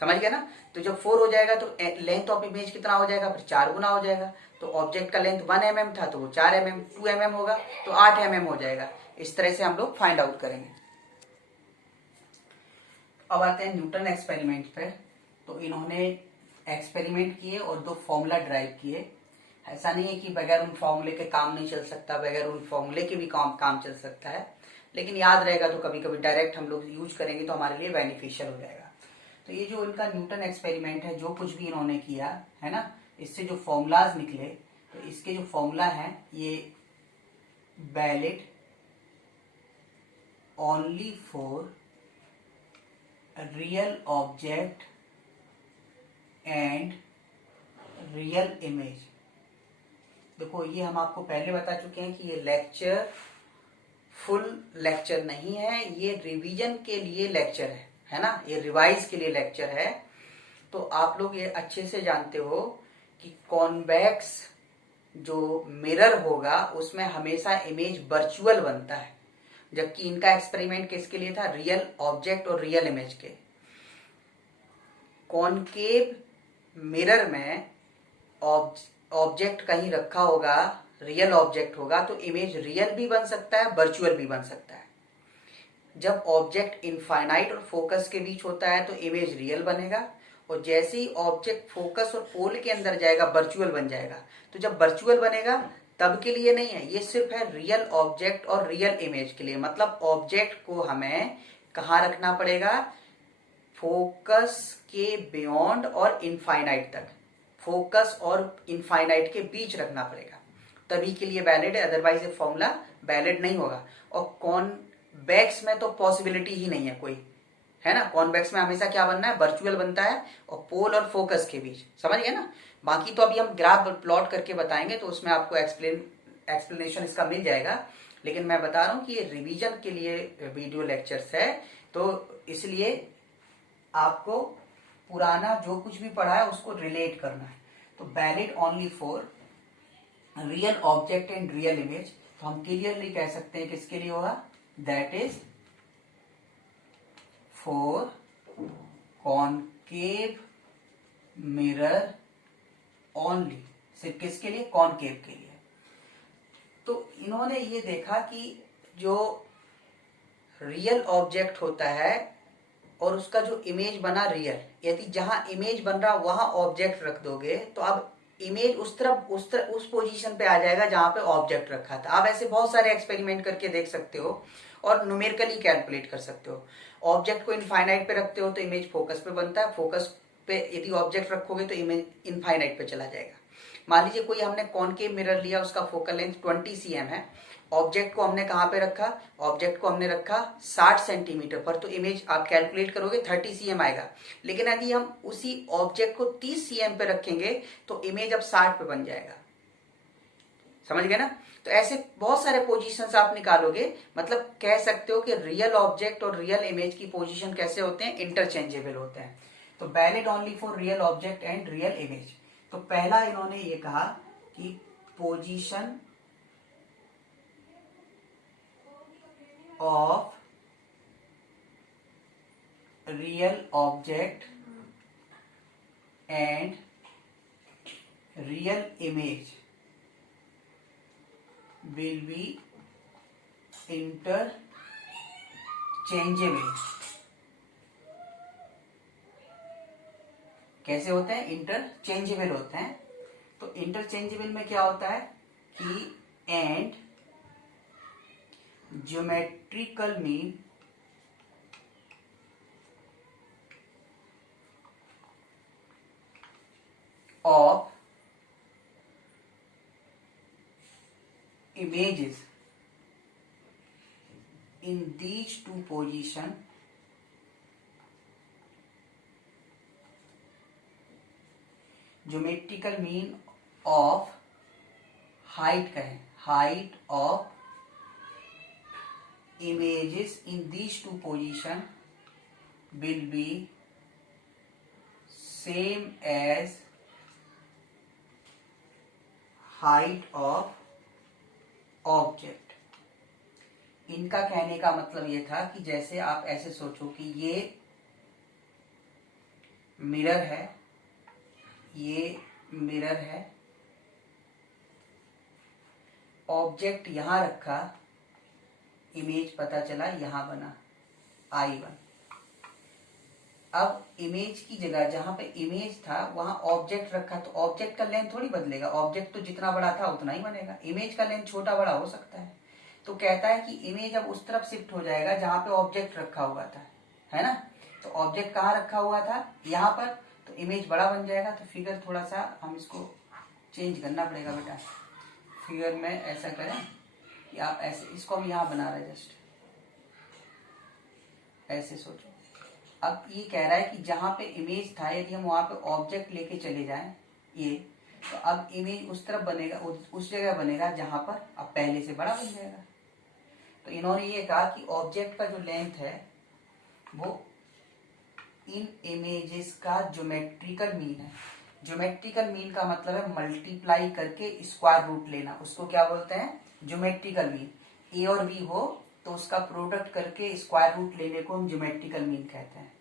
समझ गया ना। तो जब 4 हो जाएगा तो लेंथ ऑफ इमेज कितना हो जाएगा, फिर 4 गुना हो जाएगा। तो ऑब्जेक्ट का लेंथ 1 mm था, तो वो 4 mm 2 mm होगा, तो 8 mm हो जाएगा। इस तरह से हम लोग फाइंड आउट करेंगे। अब आते हैं न्यूटन एक्सपेरिमेंट पे। तो इन्होंने एक्सपेरिमेंट किए और 2 फॉर्मूला ड्राइव किए। ऐसा नहीं है कि बगैर उन फॉर्मूले के काम नहीं चल सकता, बगैर उन फॉर्मूले के भी काम चल सकता है, लेकिन याद रहेगा तो कभी कभी डायरेक्ट हम लोग यूज करेंगे तो हमारे लिए बेनिफिशियल हो जाएगा। तो ये जो इनका न्यूटन एक्सपेरिमेंट है, जो कुछ भी इन्होंने किया है ना, इससे जो फॉर्मूलाज निकले, तो इसके जो फॉर्मूला है ये valid only for real object and real image. देखो ये हम आपको पहले बता चुके हैं कि ये लेक्चर फुल लेक्चर नहीं है, ये रिवीजन के लिए लेक्चर है ना, ये रिवाइज के लिए लेक्चर है। तो आप लोग ये अच्छे से जानते हो कि कॉन्वेक्स जो मिरर होगा उसमें हमेशा इमेज वर्चुअल बनता है, जबकि इनका एक्सपेरिमेंट किसके लिए था, रियल ऑब्जेक्ट और रियल इमेज के। कॉनकेव मिरर में ऑब्जेक्ट कहीं रखा होगा, रियल ऑब्जेक्ट होगा, तो इमेज रियल भी बन सकता है, वर्चुअल भी बन सकता है। जब ऑब्जेक्ट इनफाइनाइट और फोकस के बीच होता है तो इमेज रियल बनेगा, और जैसे ही ऑब्जेक्ट फोकस और पोल के अंदर जाएगा वर्चुअल बन जाएगा। तो जब वर्चुअल बनेगा तब के लिए नहीं है, ये सिर्फ है रियल ऑब्जेक्ट और रियल इमेज के लिए। मतलब ऑब्जेक्ट को हमें कहाँ रखना पड़ेगा, फोकस के बियॉन्ड और इनफाइनाइट तक, फोकस और इनफाइनाइट के बीच रखना पड़ेगा, तभी के लिए वैलिड है, अदरवाइज ये फॉर्मूला वैलिड नहीं होगा। और कॉन्वेक्स में तो पॉसिबिलिटी ही नहीं है कोई, है ना। कॉन्वेक्स में हमेशा क्या बनना है, वर्चुअल बनता है, और पोल और फोकस के बीच। समझ गए ना। बाकी तो अभी हम ग्राफ प्लॉट करके बताएंगे, तो उसमें आपको एक्सप्लेनेशन इसका मिल जाएगा। लेकिन मैं बता रहा हूं कि ये रिवीजन के लिए वीडियो लेक्चर्स है, तो इसलिए आपको पुराना जो कुछ भी पढ़ा है उसको रिलेट करना है। तो valid only for real object and real image, तो हम क्लियरली कह सकते हैं किसके लिए होगा, that is for concave mirror only, सिर्फ किसके लिए, कॉनकेव के लिए। तो इन्होंने ये देखा कि जो रियल ऑब्जेक्ट होता है और उसका जो इमेज बना रियल, यदि जहां इमेज बन रहा वहां ऑब्जेक्ट रख दोगे तो अब इमेज उस पोजीशन पे आ जाएगा जहां पे ऑब्जेक्ट रखा था। आप ऐसे बहुत सारे एक्सपेरिमेंट करके देख सकते हो और न्यूमेरिकली कैलकुलेट कर सकते हो। ऑब्जेक्ट को इनफाइनाइट पे रखते हो तो इमेज फोकस पे बनता है, फोकस पे यदि ऑब्जेक्ट रखोगे तो इमेज इनफाइनाइट पे चला जाएगा। मान लीजिए कोई हमने कॉनकेव मिरर लिया, उसका फोकल लेंथ 20 cm है, ऑब्जेक्ट को हमने कहां पे रखा, ऑब्जेक्ट को हमने रखा 60 सेंटीमीटर पर, तो इमेज आप कैलकुलेट करोगे 30 cm आएगा। लेकिन यदि हम उसी ऑब्जेक्ट को 30 cm पे रखेंगे तो इमेज अब 60 पे बन जाएगा। समझ गए ना। तो ऐसे बहुत सारे पोजीशंस आप निकालोगे, मतलब कह सकते हो कि रियल ऑब्जेक्ट और रियल इमेज की पोजीशन कैसे होते हैं, इंटरचेंजेबल होते हैं। तो valid only for real object and real image. तो पहला इन्होंने ये कहा कि position of real object and real image will be interchangeable। कैसे होते हैं, इंटरचेंजेबल होते हैं। तो इंटरचेंजेबल में क्या होता है कि and geometrical mean of images in these two position geometrical mean of height का है, height of images in these two position will be same as height of object. इनका कहने का मतलब ये था कि जैसे आप ऐसे सोचो कि ये मिरर है, ये मिरर है, ऑब्जेक्ट यहां रखा, इमेज पता चला यहां बना I1। अब इमेज की जगह जहां पे इमेज था वहां ऑब्जेक्ट रखा, तो ऑब्जेक्ट का लेंथ थोड़ी बदलेगा, ऑब्जेक्ट तो जितना बड़ा था उतना ही बनेगा, इमेज का लेंथ छोटा बड़ा हो सकता है। तो कहता है कि इमेज अब उस तरफ शिफ्ट हो जाएगा जहां पे ऑब्जेक्ट रखा हुआ था, है ना। तो ऑब्जेक्ट कहाँ रखा हुआ था, यहाँ पर, तो इमेज बड़ा बन जाएगा। तो फिगर थोड़ा सा हम इसको चेंज करना पड़ेगा बेटा। फिगर में ऐसा करें कि आप ऐसे, इसको हम यहाँ बना रहे हैं, जस्ट ऐसे सोचो। अब ये कह रहा है कि जहां पे इमेज था, यदि हम वहां पे ऑब्जेक्ट लेके चले जाएं ये, तो अब इमेज उस तरफ बनेगा, उस जगह बनेगा जहां पर अब पहले से बड़ा बन जाएगा। तो इन्होंने ये कहा कि ऑब्जेक्ट का जो लेंथ है वो इन इमेजेस का ज्योमेट्रिकल मीन है। ज्योमेट्रिकल मीन का मतलब है मल्टीप्लाई करके स्क्वायर रूट लेना, उसको क्या बोलते हैं, ज्योमेट्रिकल मीन। ए और बी हो तो उसका प्रोडक्ट करके स्क्वायर रूट लेने को हम ज्योमेट्रिकल मीन कहते हैं।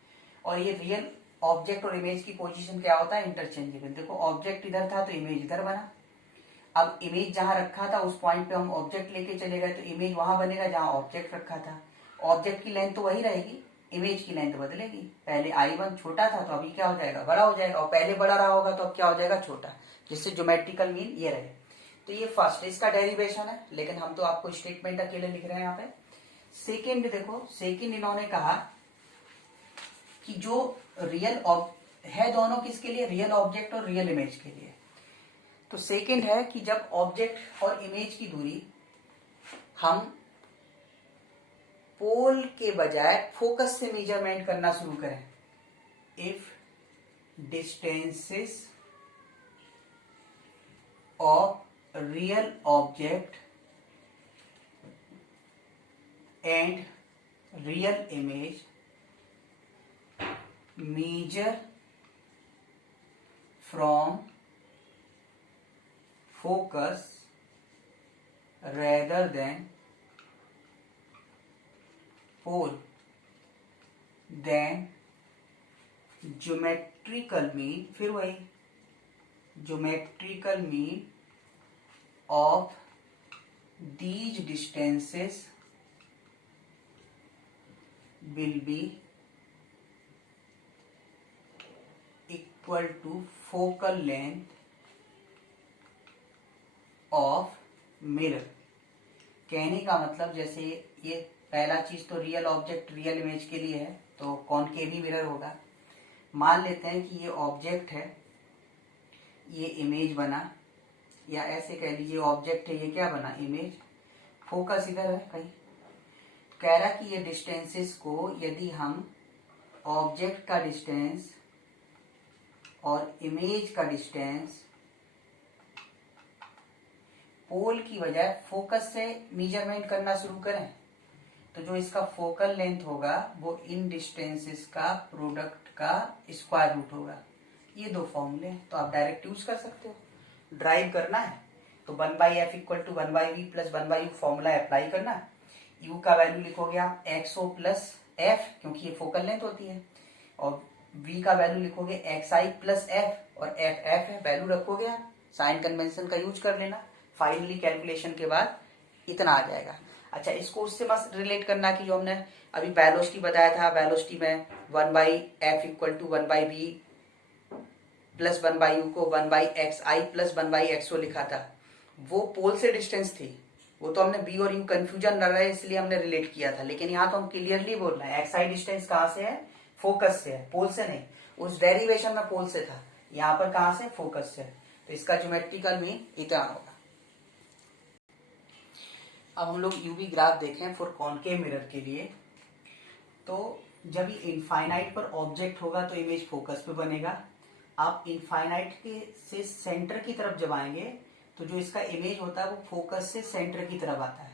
और ये रियल ऑब्जेक्ट और इमेज की पोजीशन क्या होता है, इंटरचेंजेबल। देखो ऑब्जेक्ट इधर था तो इमेज इधर बना, अब इमेज जहां रखा था उस पॉइंट पे हम ऑब्जेक्ट लेके चले गए तो इमेज वहां बनेगा जहां ऑब्जेक्ट रखा था। ऑब्जेक्ट की लेंथ तो वही रहेगी, इमेज की लेंथ बदलेगी। पहले I1 छोटा था तो अभी क्या हो जाएगा, बड़ा हो जाएगा, और पहले बड़ा रहा होगा तो अब क्या हो जाएगा, छोटा, जिससे ज्योमेट्रिकल मीन ये रहे। तो ये फर्स्ट, इसका डेरिवेशन है, लेकिन हम तो आपको स्टेटमेंट अकेले लिख रहे हैं यहाँ पे। सेकेंड देखो, सेकेंड इन्होंने कहा कि जो रियल है, दोनों किसके लिए, रियल ऑब्जेक्ट और रियल इमेज के लिए। तो सेकेंड है कि जब ऑब्जेक्ट और इमेज की दूरी हम पोल के बजाय फोकस से मेजरमेंट करना शुरू करें, if distances of real object and real image measure from focus rather than pole, then geometrical mean, फिर वही geometrical mean of these distances will be equal to focal length of mirror। कहने का मतलब जैसे ये पहला चीज तो रियल ऑब्जेक्ट रियल इमेज के लिए है, तो कॉनकेव मिरर होगा। मान लेते हैं कि ये ऑब्जेक्ट है, ये इमेज बना, या ऐसे कह लीजिए ऑब्जेक्ट है, ये क्या बना, इमेज, फोकस इधर है कहीं। कह रहा कि ये डिस्टेंसेस को यदि हम ऑब्जेक्ट का डिस्टेंस और इमेज का डिस्टेंस पोल की बजाय फोकस से मेजरमेंट करना शुरू करें, तो जो इसका फोकल लेंथ होगा वो इन डिस्टेंसेस का प्रोडक्ट का स्क्वायर रूट होगा। ये दो फॉर्मूले हैं, तो आप डायरेक्ट यूज कर सकते हो। ड्राइव करना है तो 1/f equal to 1/v plus 1/u formula apply करना। u का वैल्यू लिखोगे आप xo प्लस f, क्योंकि ये फोकल लेंथ होती है, और v का वैल्यू लिखोगे xi प्लस f, और f है, वैल्यू रखोगे आप, साइन कन्वेंशन का यूज कर लेना। फाइनली कैलकुलेशन के बाद इतना आ जाएगा। अच्छा, इसको उससे मत रिलेट करना कि जो हमने अभी वेलोसिटी बताया था, वेलोसिटी में 1/f equal to 1/v plus 1/u को 1/xi प्लस 1/xo लिखा था, वो पोल से डिस्टेंस थी, वो तो हमने बी और यू कंफ्यूजन लग रहा है इसलिए हमने रिलेट किया था, लेकिन यहाँ तो हम क्लियरली बोल रहे हैं एक्साई डिस्टेंस कहाँ से है, फोकस से है, पोल से नहीं। उस डेरिवेशन में पोल से था, यहाँ पर कहाँ से, फोकस से। तो इसका ज्योमेट्रिकल मीन इतना होगा। अब हम लोग यूवी ग्राफ देखें फॉर कॉनकेव मिरर के लिए। तो जब ये इनफाइनाइट पर ऑब्जेक्ट होगा तो इमेज फोकस पे बनेगा। आप इनफाइनाइट के से सेंटर की तरफ जब आएंगे तो जो इसका इमेज होता है वो फोकस से सेंटर की तरफ आता है।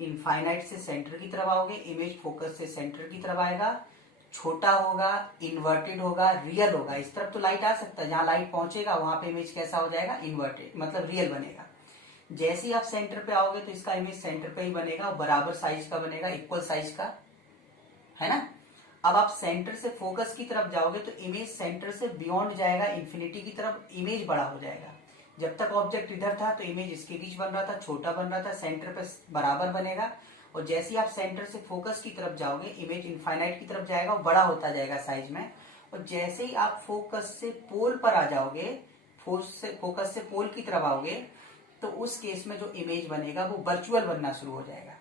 इनफाइनाइट से सेंटर की तरफ आओगे, इमेज फोकस से सेंटर की तरफ आएगा, छोटा होगा, इन्वर्टेड होगा, रियल होगा। इस तरफ तो लाइट आ सकता है, जहां लाइट पहुंचेगा वहां पे इमेज कैसा हो जाएगा, इन्वर्टेड, मतलब रियल बनेगा। जैसे ही आप सेंटर पे आओगे तो इसका इमेज सेंटर पे ही बनेगा, बराबर साइज का बनेगा, इक्वल साइज का, है ना। अब आप सेंटर से फोकस की तरफ जाओगे तो इमेज सेंटर से बियॉन्ड जाएगा, इंफिनिटी की तरफ, इमेज बड़ा हो जाएगा। जब तक ऑब्जेक्ट इधर था तो इमेज इसके बीच बन रहा था, छोटा बन रहा था, सेंटर पे बराबर बनेगा। और जैसे ही आप सेंटर से फोकस की तरफ जाओगे इमेज इनफाइनाइट की तरफ जाएगा और बड़ा होता जाएगा साइज में। और जैसे ही आप फोकस से पोल पर आ जाओगे, फोकस से पोल की तरफ आओगे, तो उस केस में जो इमेज बनेगा वो वर्चुअल बनना शुरू हो जाएगा।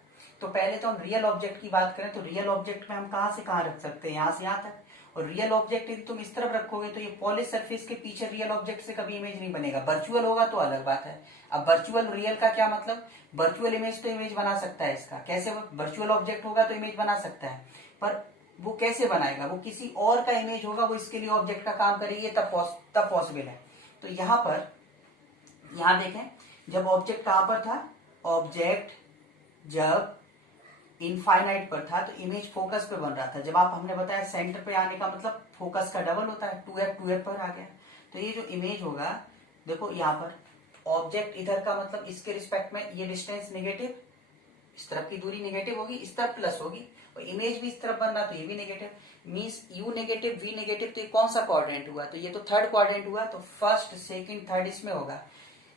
तो पहले तो हम रियल ऑब्जेक्ट की बात करें तो रियल ऑब्जेक्ट में हम कहां से कहां रख सकते हैं, यहां से यहां तक। और रियल ऑब्जेक्ट यदि तुम इस तरफ रखोगे तो ये पॉलिश सरफेस के पीछे रियल ऑब्जेक्ट से कभी इमेज नहीं बनेगा। वर्चुअल होगा तो अलग बात है। अब वर्चुअल रियल का क्या मतलब, वर्चुअल इमेज तो इमेज बना सकता है इसका, कैसे, वर्चुअल ऑब्जेक्ट होगा तो इमेज बना सकता है, पर वो कैसे बनाएगा, वो किसी और का इमेज होगा, वो इसके लिए ऑब्जेक्ट का काम करेगी, तब पॉसिबल है। तो यहां पर, यहां देखें, जब ऑब्जेक्ट कहां पर था, ऑब्जेक्ट जब इनफाइनाइट पर था तो इमेज फोकस पे बन रहा था। जब आप, हमने बताया सेंटर पे आने का मतलब फोकस का डबल होता है, 2f पर आ गया। तो ये जो इमेज होगा, देखो यहाँ पर ऑब्जेक्ट इधर का मतलब इसके रिस्पेक्ट में ये डिस्टेंस नेगेटिव, इस तरफ की दूरी नेगेटिव होगी, इस तरफ प्लस होगी, और इमेज भी इस तरफ बन रहा तो ये भी negative, means u negative v negative. तो ये कौन सा क्वाड्रेंट हुआ, तो ये तो थर्ड क्वाड्रेंट हुआ, तो फर्स्ट सेकंड थर्ड इसमें होगा।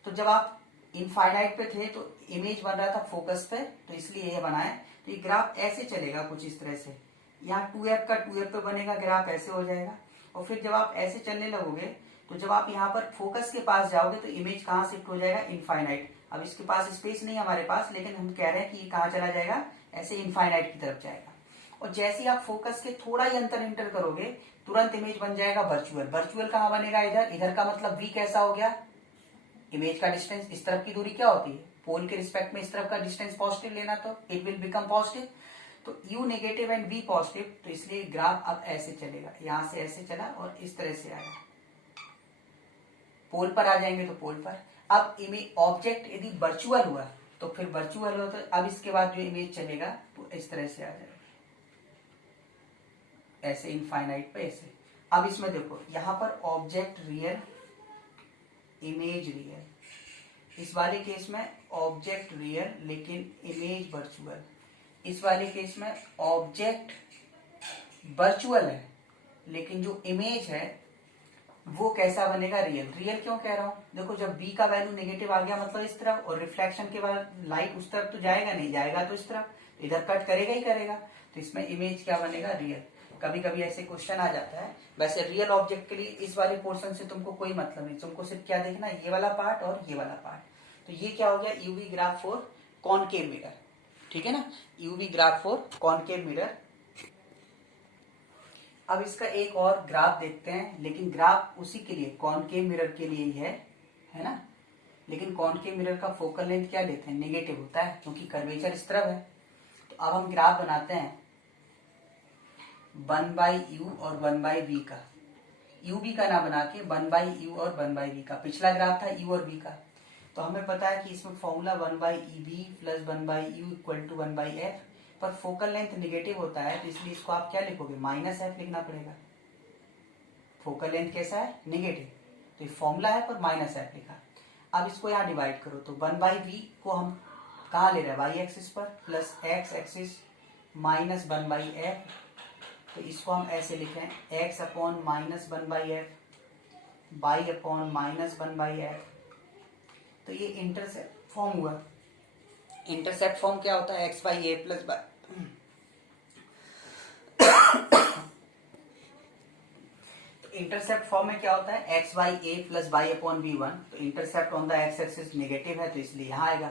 तो जब आप इनफाइनाइट पे थे तो इमेज बन रहा था फोकस पे, तो इसलिए ये बनाए। तो ये ग्राफ ऐसे चलेगा कुछ इस तरह से, यहाँ 2f का 2f पे बनेगा, ग्राफ ऐसे हो जाएगा। और फिर जब आप ऐसे चलने लगोगे तो जब आप यहाँ पर फोकस के पास जाओगे तो इमेज कहाँ शिफ्ट हो जाएगा, इनफाइनाइट। अब इसके पास स्पेस नहीं हमारे पास, लेकिन हम कह रहे हैं कि ये कहाँ चला जाएगा, ऐसे इनफाइनाइट की तरफ जाएगा। और जैसे ही आप फोकस के थोड़ा ही अंतर इंटर करोगे तुरंत इमेज बन जाएगा वर्चुअल। वर्चुअल कहाँ बनेगा, इधर, इधर का मतलब v कैसा हो गया, इमेज का डिस्टेंस, इस तरफ की दूरी क्या होती है, पोल के रिस्पेक्ट में इस तरफ का डिस्टेंस पॉजिटिव लेना, तो इट विल बिकम पॉजिटिव। तो u negative and v positive, तो इसलिए ग्राफ अब ऐसे चलेगा, यहां से ऐसे चला और इस तरह से आया, पोल पर आ जाएंगे तो पोल पर। अब इमेज ऑब्जेक्ट यदि वर्चुअल हुआ तो फिर वर्चुअल हो, तो अब इसके बाद जो इमेज चलेगा तो इस तरह से आ जाएगा, ऐसे इनफाइनाइट पे ऐसे। अब इसमें देखो, यहां पर ऑब्जेक्ट रियल, इमेज रियल, इस वाले केस में ऑब्जेक्ट रियल लेकिन इमेज वर्चुअल, इस वाले केस में ऑब्जेक्ट वर्चुअल है लेकिन जो इमेज है वो कैसा बनेगा, रियल। रियल क्यों कह रहा हूं, देखो जब b का वैल्यू नेगेटिव आ गया मतलब इस तरफ, और रिफ्लेक्शन के बाद लाइट उस तरफ तो जाएगा नहीं, जाएगा तो इस तरफ, इधर कट करेगा ही करेगा, तो इसमें इमेज क्या बनेगा, रियल। कभी कभी ऐसे क्वेश्चन आ जाता है। वैसे रियल ऑब्जेक्ट के लिए इस वाले पोर्शन से तुमको कोई मतलब नहीं, तुमको सिर्फ क्या देखना है, ये वाला पार्ट और ये वाला पार्ट। तो ये क्या हो गया, UV graph for concave mirror, ठीक है ना, UV graph for concave mirror. अब इसका एक और ग्राफ देखते हैं, लेकिन ग्राफ उसी के लिए, कॉनकेव मिरर के लिए ही है ना। लेकिन कॉनकेव मिरर का फोकल लेंथ क्या लेते हैं, नेगेटिव होता है, क्योंकि कर्वेचर इस तरफ है। तो अब हम ग्राफ बनाते हैं 1/u और 1/v का, ub का ना बना के 1/u और 1/v का। पिछला ग्राफ था u और v का, तो हमें पता है कि इसमें formula 1/ev plus 1/u equal to 1/f, पर फोकल लेंथ निगेटिव होता है तो इसलिए इसको आप क्या लिखोगे, -f लिखना पड़ेगा। फोकल लेंथ कैसा है, नेगेटिव, तो ये फॉर्मूला है पर -f लिखा। अब इसको यहाँ डिवाइड करो तो 1/v को हम कहाँ ले रहे हैं, y एक्सिस पर, plus x axis minus 1/f, तो इसको हम ऐसे लिखें x upon -1/f, y upon -1/f। तो ये इंटरसेप्ट फॉर्म हुआ। इंटरसेप्ट फॉर्म क्या होता है, x/a प्लस y। तो इंटरसेप्ट फॉर्म में क्या होता है, x/a plus y upon v1। तो intercept on the x axis negative है तो इसलिए यहाँ आएगा।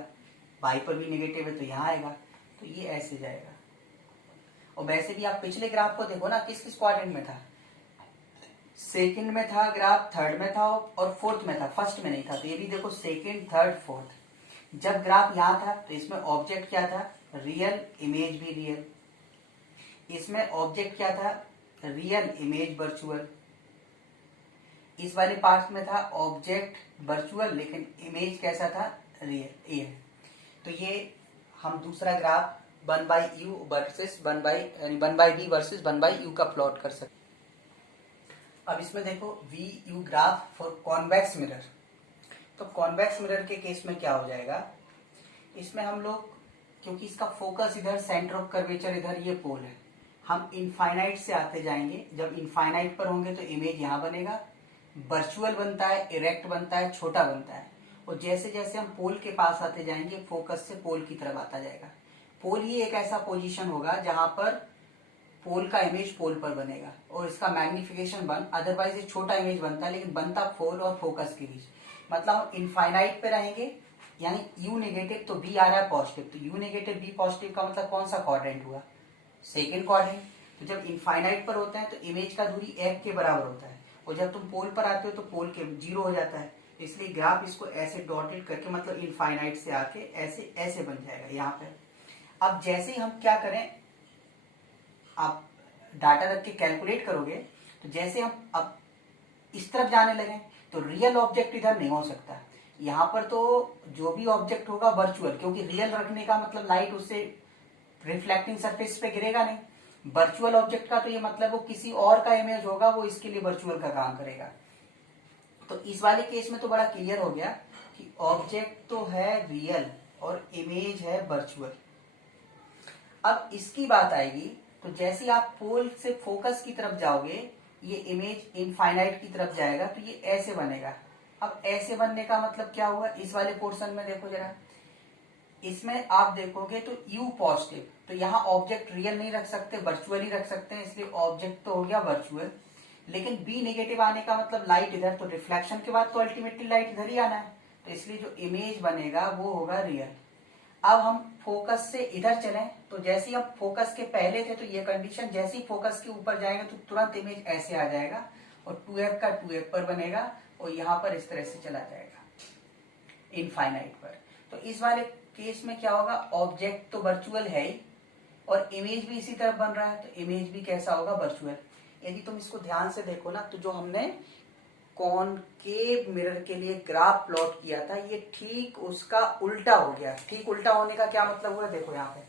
बाई पर भी नेगेटिव है तो यहाँ आएगा, तो ये ऐसे जाएगा। और वैसे भी आप पिछले ग्राफ को देखो ना, किस किस क्वाड्रेंट में था, सेकंड में था ग्राफ, थर्ड में था और फोर्थ में था, फर्स्ट में नहीं था। तो ये भी देखो सेकंड, थर्ड, फोर्थ। जब ग्राफ यहाँ था तो इसमें ऑब्जेक्ट क्या था, रियल, इमेज भी रियल। इसमें ऑब्जेक्ट क्या था, रियल, इमेज वर्चुअल। इस वाले पार्ट में था ऑब्जेक्ट वर्चुअल लेकिन इमेज कैसा था, रियल, ये। तो ये हम दूसरा graph 1/u versus 1/v versus 1/u का प्लॉट कर सकते। अब इसमें देखो VU graph for convex mirror. तो कॉन्वेक्स मिरर के केस में क्या हो जाएगा, इसमें हम लोग, क्योंकि इसका फोकस इधर, सेंटर ऑफ कर्वेचर इधर, ये पोल है, हम इनफाइनाइट से आते जाएंगे। जब इनफाइनाइट पर होंगे तो इमेज यहाँ बनेगा, वर्चुअल बनता है, इरेक्ट बनता है, छोटा बनता है। और जैसे जैसे हम पोल के पास आते जाएंगे, फोकस से पोल की तरफ आता जाएगा। पोल ही एक ऐसा पोजीशन होगा जहां पर पोल का इमेज पोल पर बनेगा और इसका मैग्निफिकेशन 1, अदरवाइज ये छोटा इमेज बनता है लेकिन बनता पोल और फोकस के बीच। मतलब हम इनफाइनाइट पे रहेंगे, यानी U नेगेटिव तो B आ रहा है पॉजिटिव, तो U नेगेटिव B पॉजिटिव का मतलब कौन सा क्वाड्रेंट हुआ, सेकेंड क्वाड्रेंट। तो जब इनफाइनाइट पर होते हैं तो इमेज का दूरी एक के बराबर होता है, और जब तुम पोल पर आते हो तो पोल के 0 हो जाता है। इसलिए ग्राफ इसको ऐसे डॉटेड करके, मतलब इनफाइनाइट से आके ऐसे ऐसे बन जाएगा यहाँ पे। अब जैसे ही हम क्या करें, आप डाटा रख के कैलकुलेट करोगे, तो जैसे हम अब इस तरफ जाने लगे तो रियल ऑब्जेक्ट इधर नहीं हो सकता। यहाँ पर तो जो भी ऑब्जेक्ट होगा वर्चुअल, क्योंकि रियल रखने का मतलब लाइट उससे रिफ्लेक्टिंग सरफेस पे गिरेगा नहीं। वर्चुअल ऑब्जेक्ट का तो ये मतलब वो किसी और का इमेज होगा, वो इसके लिए वर्चुअल का काम करेगा। तो इस वाले केस में तो बड़ा क्लियर हो गया कि ऑब्जेक्ट तो है रियल और इमेज है वर्चुअल। अब इसकी बात आएगी, तो जैसे आप पोल से फोकस की तरफ जाओगे, ये इमेज इनफाइनाइट की तरफ जाएगा, तो ये ऐसे बनेगा। अब ऐसे बनने का मतलब क्या हुआ, इस वाले पोर्शन में देखो जरा, इसमें आप देखोगे तो U पॉजिटिव, तो यहाँ ऑब्जेक्ट रियल नहीं रख सकते, वर्चुअल ही रख सकते हैं, इसलिए ऑब्जेक्ट तो हो गया वर्चुअल। लेकिन B नेगेटिव आने का मतलब लाइट इधर, तो रिफ्लेक्शन के बाद तो अल्टीमेटली लाइट इधर ही आना है, तो इसलिए जो इमेज बनेगा वो होगा रियल। अब हम फोकस से इधर चलें, तो जैसे ही हम फोकस के पहले थे तो ये कंडीशन, जैसे ही फोकस के ऊपर जाएंगे तो तुरंत इमेज ऐसे आ जाएगा और 2f का 2f पर बनेगा और यहाँ पर इस तरह से चला जाएगा इनफाइनाइट पर। तो इस वाले केस में क्या होगा, ऑब्जेक्ट तो वर्चुअल है ही और इमेज भी इसी तरफ बन रहा है, तो इमेज भी कैसा होगा, वर्चुअल। यदि तुम इसको ध्यान से देखो ना, तो जो हमने कॉनकेव मिरर के लिए ग्राफ प्लॉट किया था, ये ठीक उसका उल्टा हो गया। ठीक उल्टा होने का क्या मतलब हुआ, देखो यहाँ पे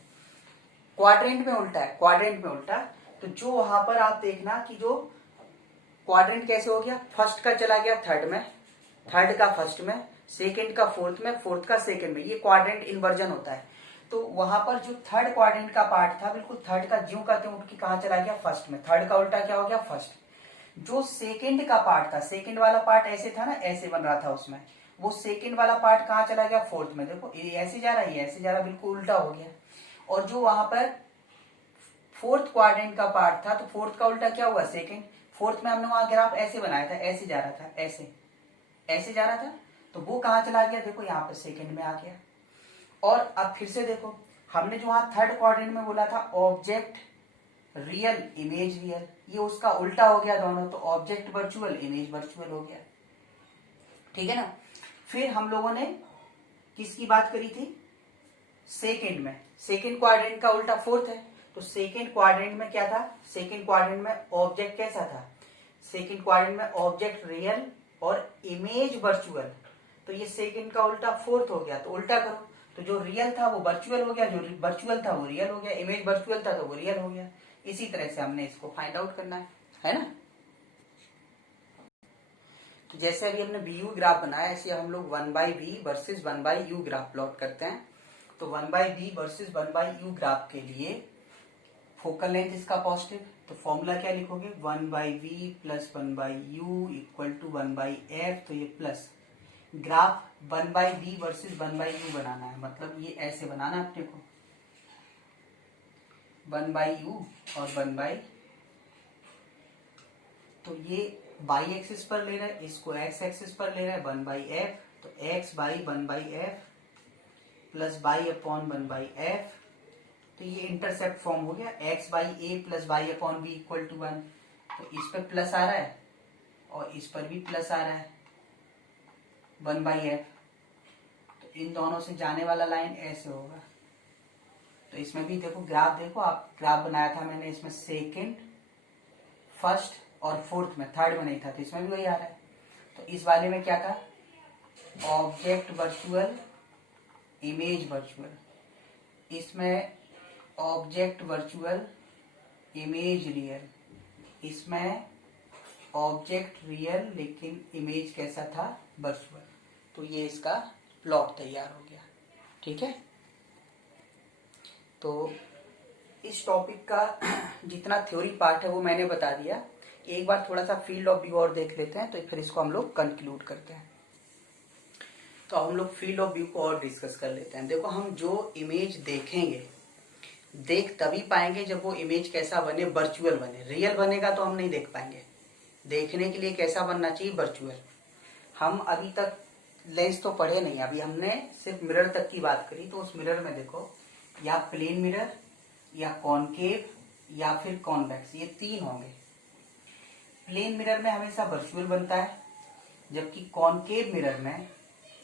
क्वाड्रेंट में उल्टा है, क्वाड्रेंट में उल्टा। तो जो वहां पर आप देखना कि जो क्वाड्रेंट कैसे हो गया, फर्स्ट का चला गया थर्ड में, थर्ड का फर्स्ट में, सेकंड का फोर्थ में, फोर्थ का सेकंड में, ये क्वाड्रेंट इन्वर्जन होता है। तो वहां पर जो थर्ड क्वाड्रेंट का पार्ट था, बिल्कुल थर्ड का ज्यों का त्यों उठ के कहां चला गया, फर्स्ट में। थर्ड का उल्टा क्या हो गया, फर्स्ट। जो सेकंड का पार्ट था, सेकंड वाला पार्ट ऐसे था ना, ऐसे बन रहा था उसमें, वो सेकंड वाला पार्ट कहां चला गया, फोर्थ में। देखो ये ऐसे जा रहा है, ये ऐसे जा रहा है, बिल्कुल उल्टा हो गया। और जो वहां पर फोर्थ क्वाड्रेंट का पार्ट था, तो फोर्थ का उल्टा क्या हुआ, सेकंड। फोर्थ में हमने वहां ग्राफ ऐसे बनाया था, ऐसे जा रहा था, ऐसे ऐसे जा रहा था, तो वो कहां चला गया, देखो यहाँ पर सेकंड में आ गया। और अब फिर से देखो, हमने जो वहां थर्ड क्वाड्रेंट में बोला था ऑब्जेक्ट रियल, इमेज रियल, ये उसका उल्टा हो गया दोनों, तो ऑब्जेक्ट वर्चुअल, इमेज वर्चुअल हो गया। ठीक है ना। फिर हम लोगों ने किसकी बात करी थी, सेकंड में। सेकंड क्वाड्रेंट का उल्टा फोर्थ है, तो सेकंड क्वाड्रेंट में क्या था, सेकंड क्वाड्रेंट में ऑब्जेक्ट कैसा था, सेकंड क्वाड्रेंट में ऑब्जेक्ट रियल और इमेज वर्चुअल। तो ये सेकंड का उल्टा फोर्थ हो गया, तो उल्टा करो, तो जो रियल था वो वर्चुअल हो गया, जो वर्चुअल था वो रियल हो गया, इमेज वर्चुअल था तो वो रियल हो गया। इसी तरह से हमने इसको फाइंड आउट करना है ना। तो जैसे अभी हमने VU ग्राफ बनाया, ऐसे हम लोग 1/V versus 1/U graph plot करते हैं। तो 1/V वर्सेस 1/U ग्राफ के लिए फोकल लेंथ इसका पॉजिटिव, तो फॉर्मूला क्या लिखोगे, 1/V plus 1/U equal to 1/F, तो ये plus graph 1/V versus 1/U बनाना है, मतलब ये ऐसे बनाना अपने को, 1/U और 1/, तो ये बाई एक्सिस पर ले रहा है, इसको एक्स एक्सिस पर ले रहा है, 1/F, तो x by 1/F plus by upon 1/f। तो ये इंटरसेप्ट फॉर्म हो गया, x/a plus by upon B equal to 1। तो इस पर प्लस आ रहा है और इस पर भी प्लस आ रहा है 1/f। तो इन दोनों से जाने वाला लाइन ऐसे होगा। तो इसमें भी देखो ग्राफ, देखो आप ग्राफ बनाया था मैंने, इसमें सेकंड, फर्स्ट और फोर्थ में, थर्ड में नहीं था, तो इसमें भी वही आ रहा है। तो इस वाले में क्या था, ऑब्जेक्ट वर्चुअल, इमेज वर्चुअल। इसमें ऑब्जेक्ट वर्चुअल, इमेज रियल। इसमें ऑब्जेक्ट रियल लेकिन इमेज कैसा था, वर्चुअल। तो ये इसका प्लॉट तैयार हो गया। ठीक है, तो इस टॉपिक का जितना थ्योरी पार्ट है वो मैंने बता दिया। एक बार थोड़ा सा फील्ड ऑफ व्यू और देख लेते हैं, तो फिर इसको हम लोग कंक्लूड करते हैं। तो हम लोग फील्ड ऑफ व्यू को और डिस्कस कर लेते हैं। देखो, हम जो इमेज देखेंगे, देख तभी पाएंगे जब वो इमेज कैसा बने, वर्चुअल बने। रियल बनेगा तो हम नहीं देख पाएंगे। देखने के लिए कैसा बनना चाहिए, वर्चुअल। हम अभी तक लेंस तो पढ़े नहीं, अभी हमने सिर्फ मिरर तक की बात करी। तो उस मिरर में देखो, या प्लेन मिरर, या कॉनकेव, या फिर कॉन्वेक्स, ये तीन होंगे। प्लेन मिरर में हमेशा वर्चुअल बनता है, जबकि कॉनकेव मिरर में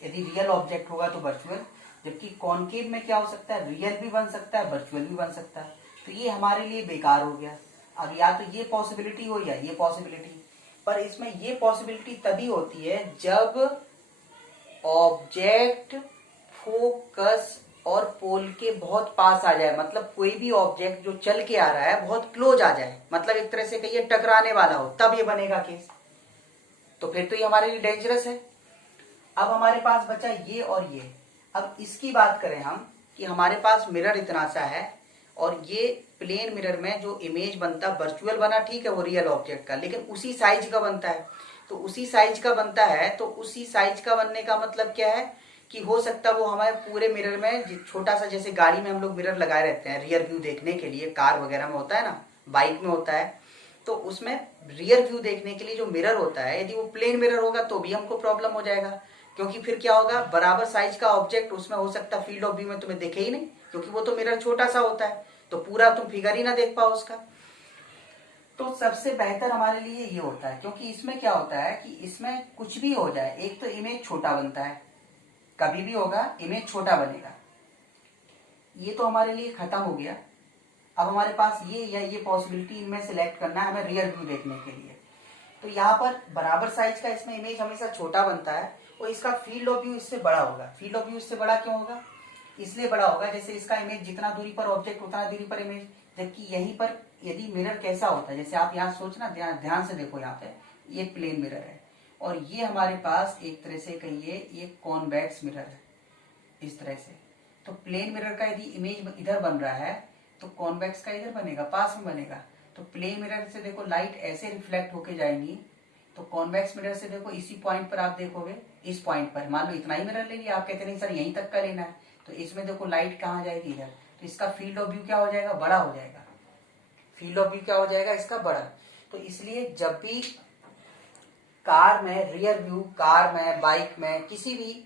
यदि रियल ऑब्जेक्ट होगा तो वर्चुअल, जबकि कॉनकेव में क्या हो सकता है, रियल भी बन सकता है, वर्चुअल भी बन सकता है। तो ये हमारे लिए बेकार हो गया। अब या तो ये पॉसिबिलिटी हो या ये पॉसिबिलिटी, पर इसमें ये पॉसिबिलिटी तभी होती है जब ऑब्जेक्ट फोकस और पोल के बहुत पास आ जाए। मतलब कोई भी ऑब्जेक्ट जो चल के आ रहा है बहुत क्लोज आ जाए, मतलब एक तरह से कहिए टकराने वाला हो, तब ये बनेगा केस। तो फिर तो ये हमारे लिए डेंजरस है। अब हमारे पास बचा ये और ये। अब इसकी बात करें हम कि हमारे पास मिरर इतना सा है और ये प्लेन मिरर में जो इमेज बनता, वर्चुअल बना, ठीक है, वो रियल ऑब्जेक्ट का, लेकिन उसी साइज का बनता है। तो उसी साइज का बनता है, तो उसी साइज का बनने का मतलब क्या है कि हो सकता है वो हमारे पूरे मिरर में छोटा सा, जैसे गाड़ी में हम लोग मिरर लगाए रहते हैं रियर व्यू देखने के लिए, कार वगैरह में होता है ना, बाइक में होता है, तो उसमें रियर व्यू देखने के लिए जो मिरर होता है, यदि वो प्लेन मिरर होगा तो भी हमको प्रॉब्लम हो जाएगा। क्योंकि फिर क्या होगा, बराबर साइज का ऑब्जेक्ट उसमें हो सकता है फील्ड ऑफ व्यू में तुम्हें दिखे ही नहीं, क्योंकि वो तो मिरर छोटा सा होता है, तो पूरा तुम फिगर ही ना देख पाओ उसका। तो सबसे बेहतर हमारे लिए ये होता है, क्योंकि इसमें क्या होता है कि इसमें कुछ भी हो जाए, एक तो इमेज छोटा बनता है, कभी भी होगा इमेज छोटा बनेगा। ये तो हमारे लिए खत्म हो गया। अब हमारे पास ये या ये पॉसिबिलिटी इनमें सिलेक्ट करना है हमें रियर व्यू देखने के लिए। तो यहाँ पर बराबर साइज का इसमें इमेज हमेशा छोटा बनता है और इसका फील्ड ऑफ व्यू इससे बड़ा होगा। फील्ड ऑफ व्यू इससे बड़ा क्यों होगा, इसलिए बड़ा होगा जैसे इसका इमेज जितना दूरी पर ऑब्जेक्ट उतना दूरी पर इमेज। जबकि यहीं पर यदि मिरर कैसा होता है, जैसे आप यहाँ सोचना, ध्यान से देखो, यहाँ पे ये प्लेन मिरर है और ये हमारे पास एक तरह से कहिए ये कॉन्वेक्स मिरर है, इस तरह से। तो प्लेन मिरर का यदि इमेज इधर बन रहा है तो कॉन्वेक्स का इधर बनेगा, पास में बनेगा। तो प्लेन मिरर से देखो लाइट ऐसे रिफ्लेक्ट होके जाएंगी, तो कॉन्वेक्स मिरर से देखो इसी पॉइंट पर आप देखोगे, इस पॉइंट पर मान लो इतना ही मिरर ले लिया, आप कहते नहीं सर यहीं तक का लेना है, तो इसमें देखो लाइट कहाँ जाएगी, इधर। तो इसका फील्ड ऑफ व्यू क्या हो जाएगा, बड़ा हो जाएगा। फील्ड ऑफ व्यू क्या हो जाएगा इसका, बड़ा। तो इसलिए जब भी कार में रियर व्यू, कार में, बाइक में, किसी भी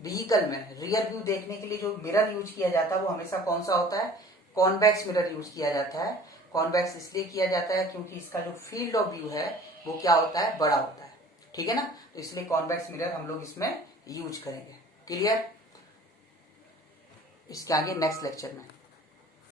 व्हीकल में रियर व्यू देखने के लिए जो मिरर यूज किया जाता है वो हमेशा कौन सा होता है, कॉन्वेक्स मिरर यूज किया जाता है। कॉन्वेक्स इसलिए किया जाता है क्योंकि इसका जो फील्ड ऑफ व्यू है वो क्या होता है, बड़ा होता है। ठीक है ना, तो इसलिए कॉन्वेक्स मिरर हम लोग इसमें यूज करेंगे। क्लियर, इसके आगे नेक्स्ट लेक्चर में।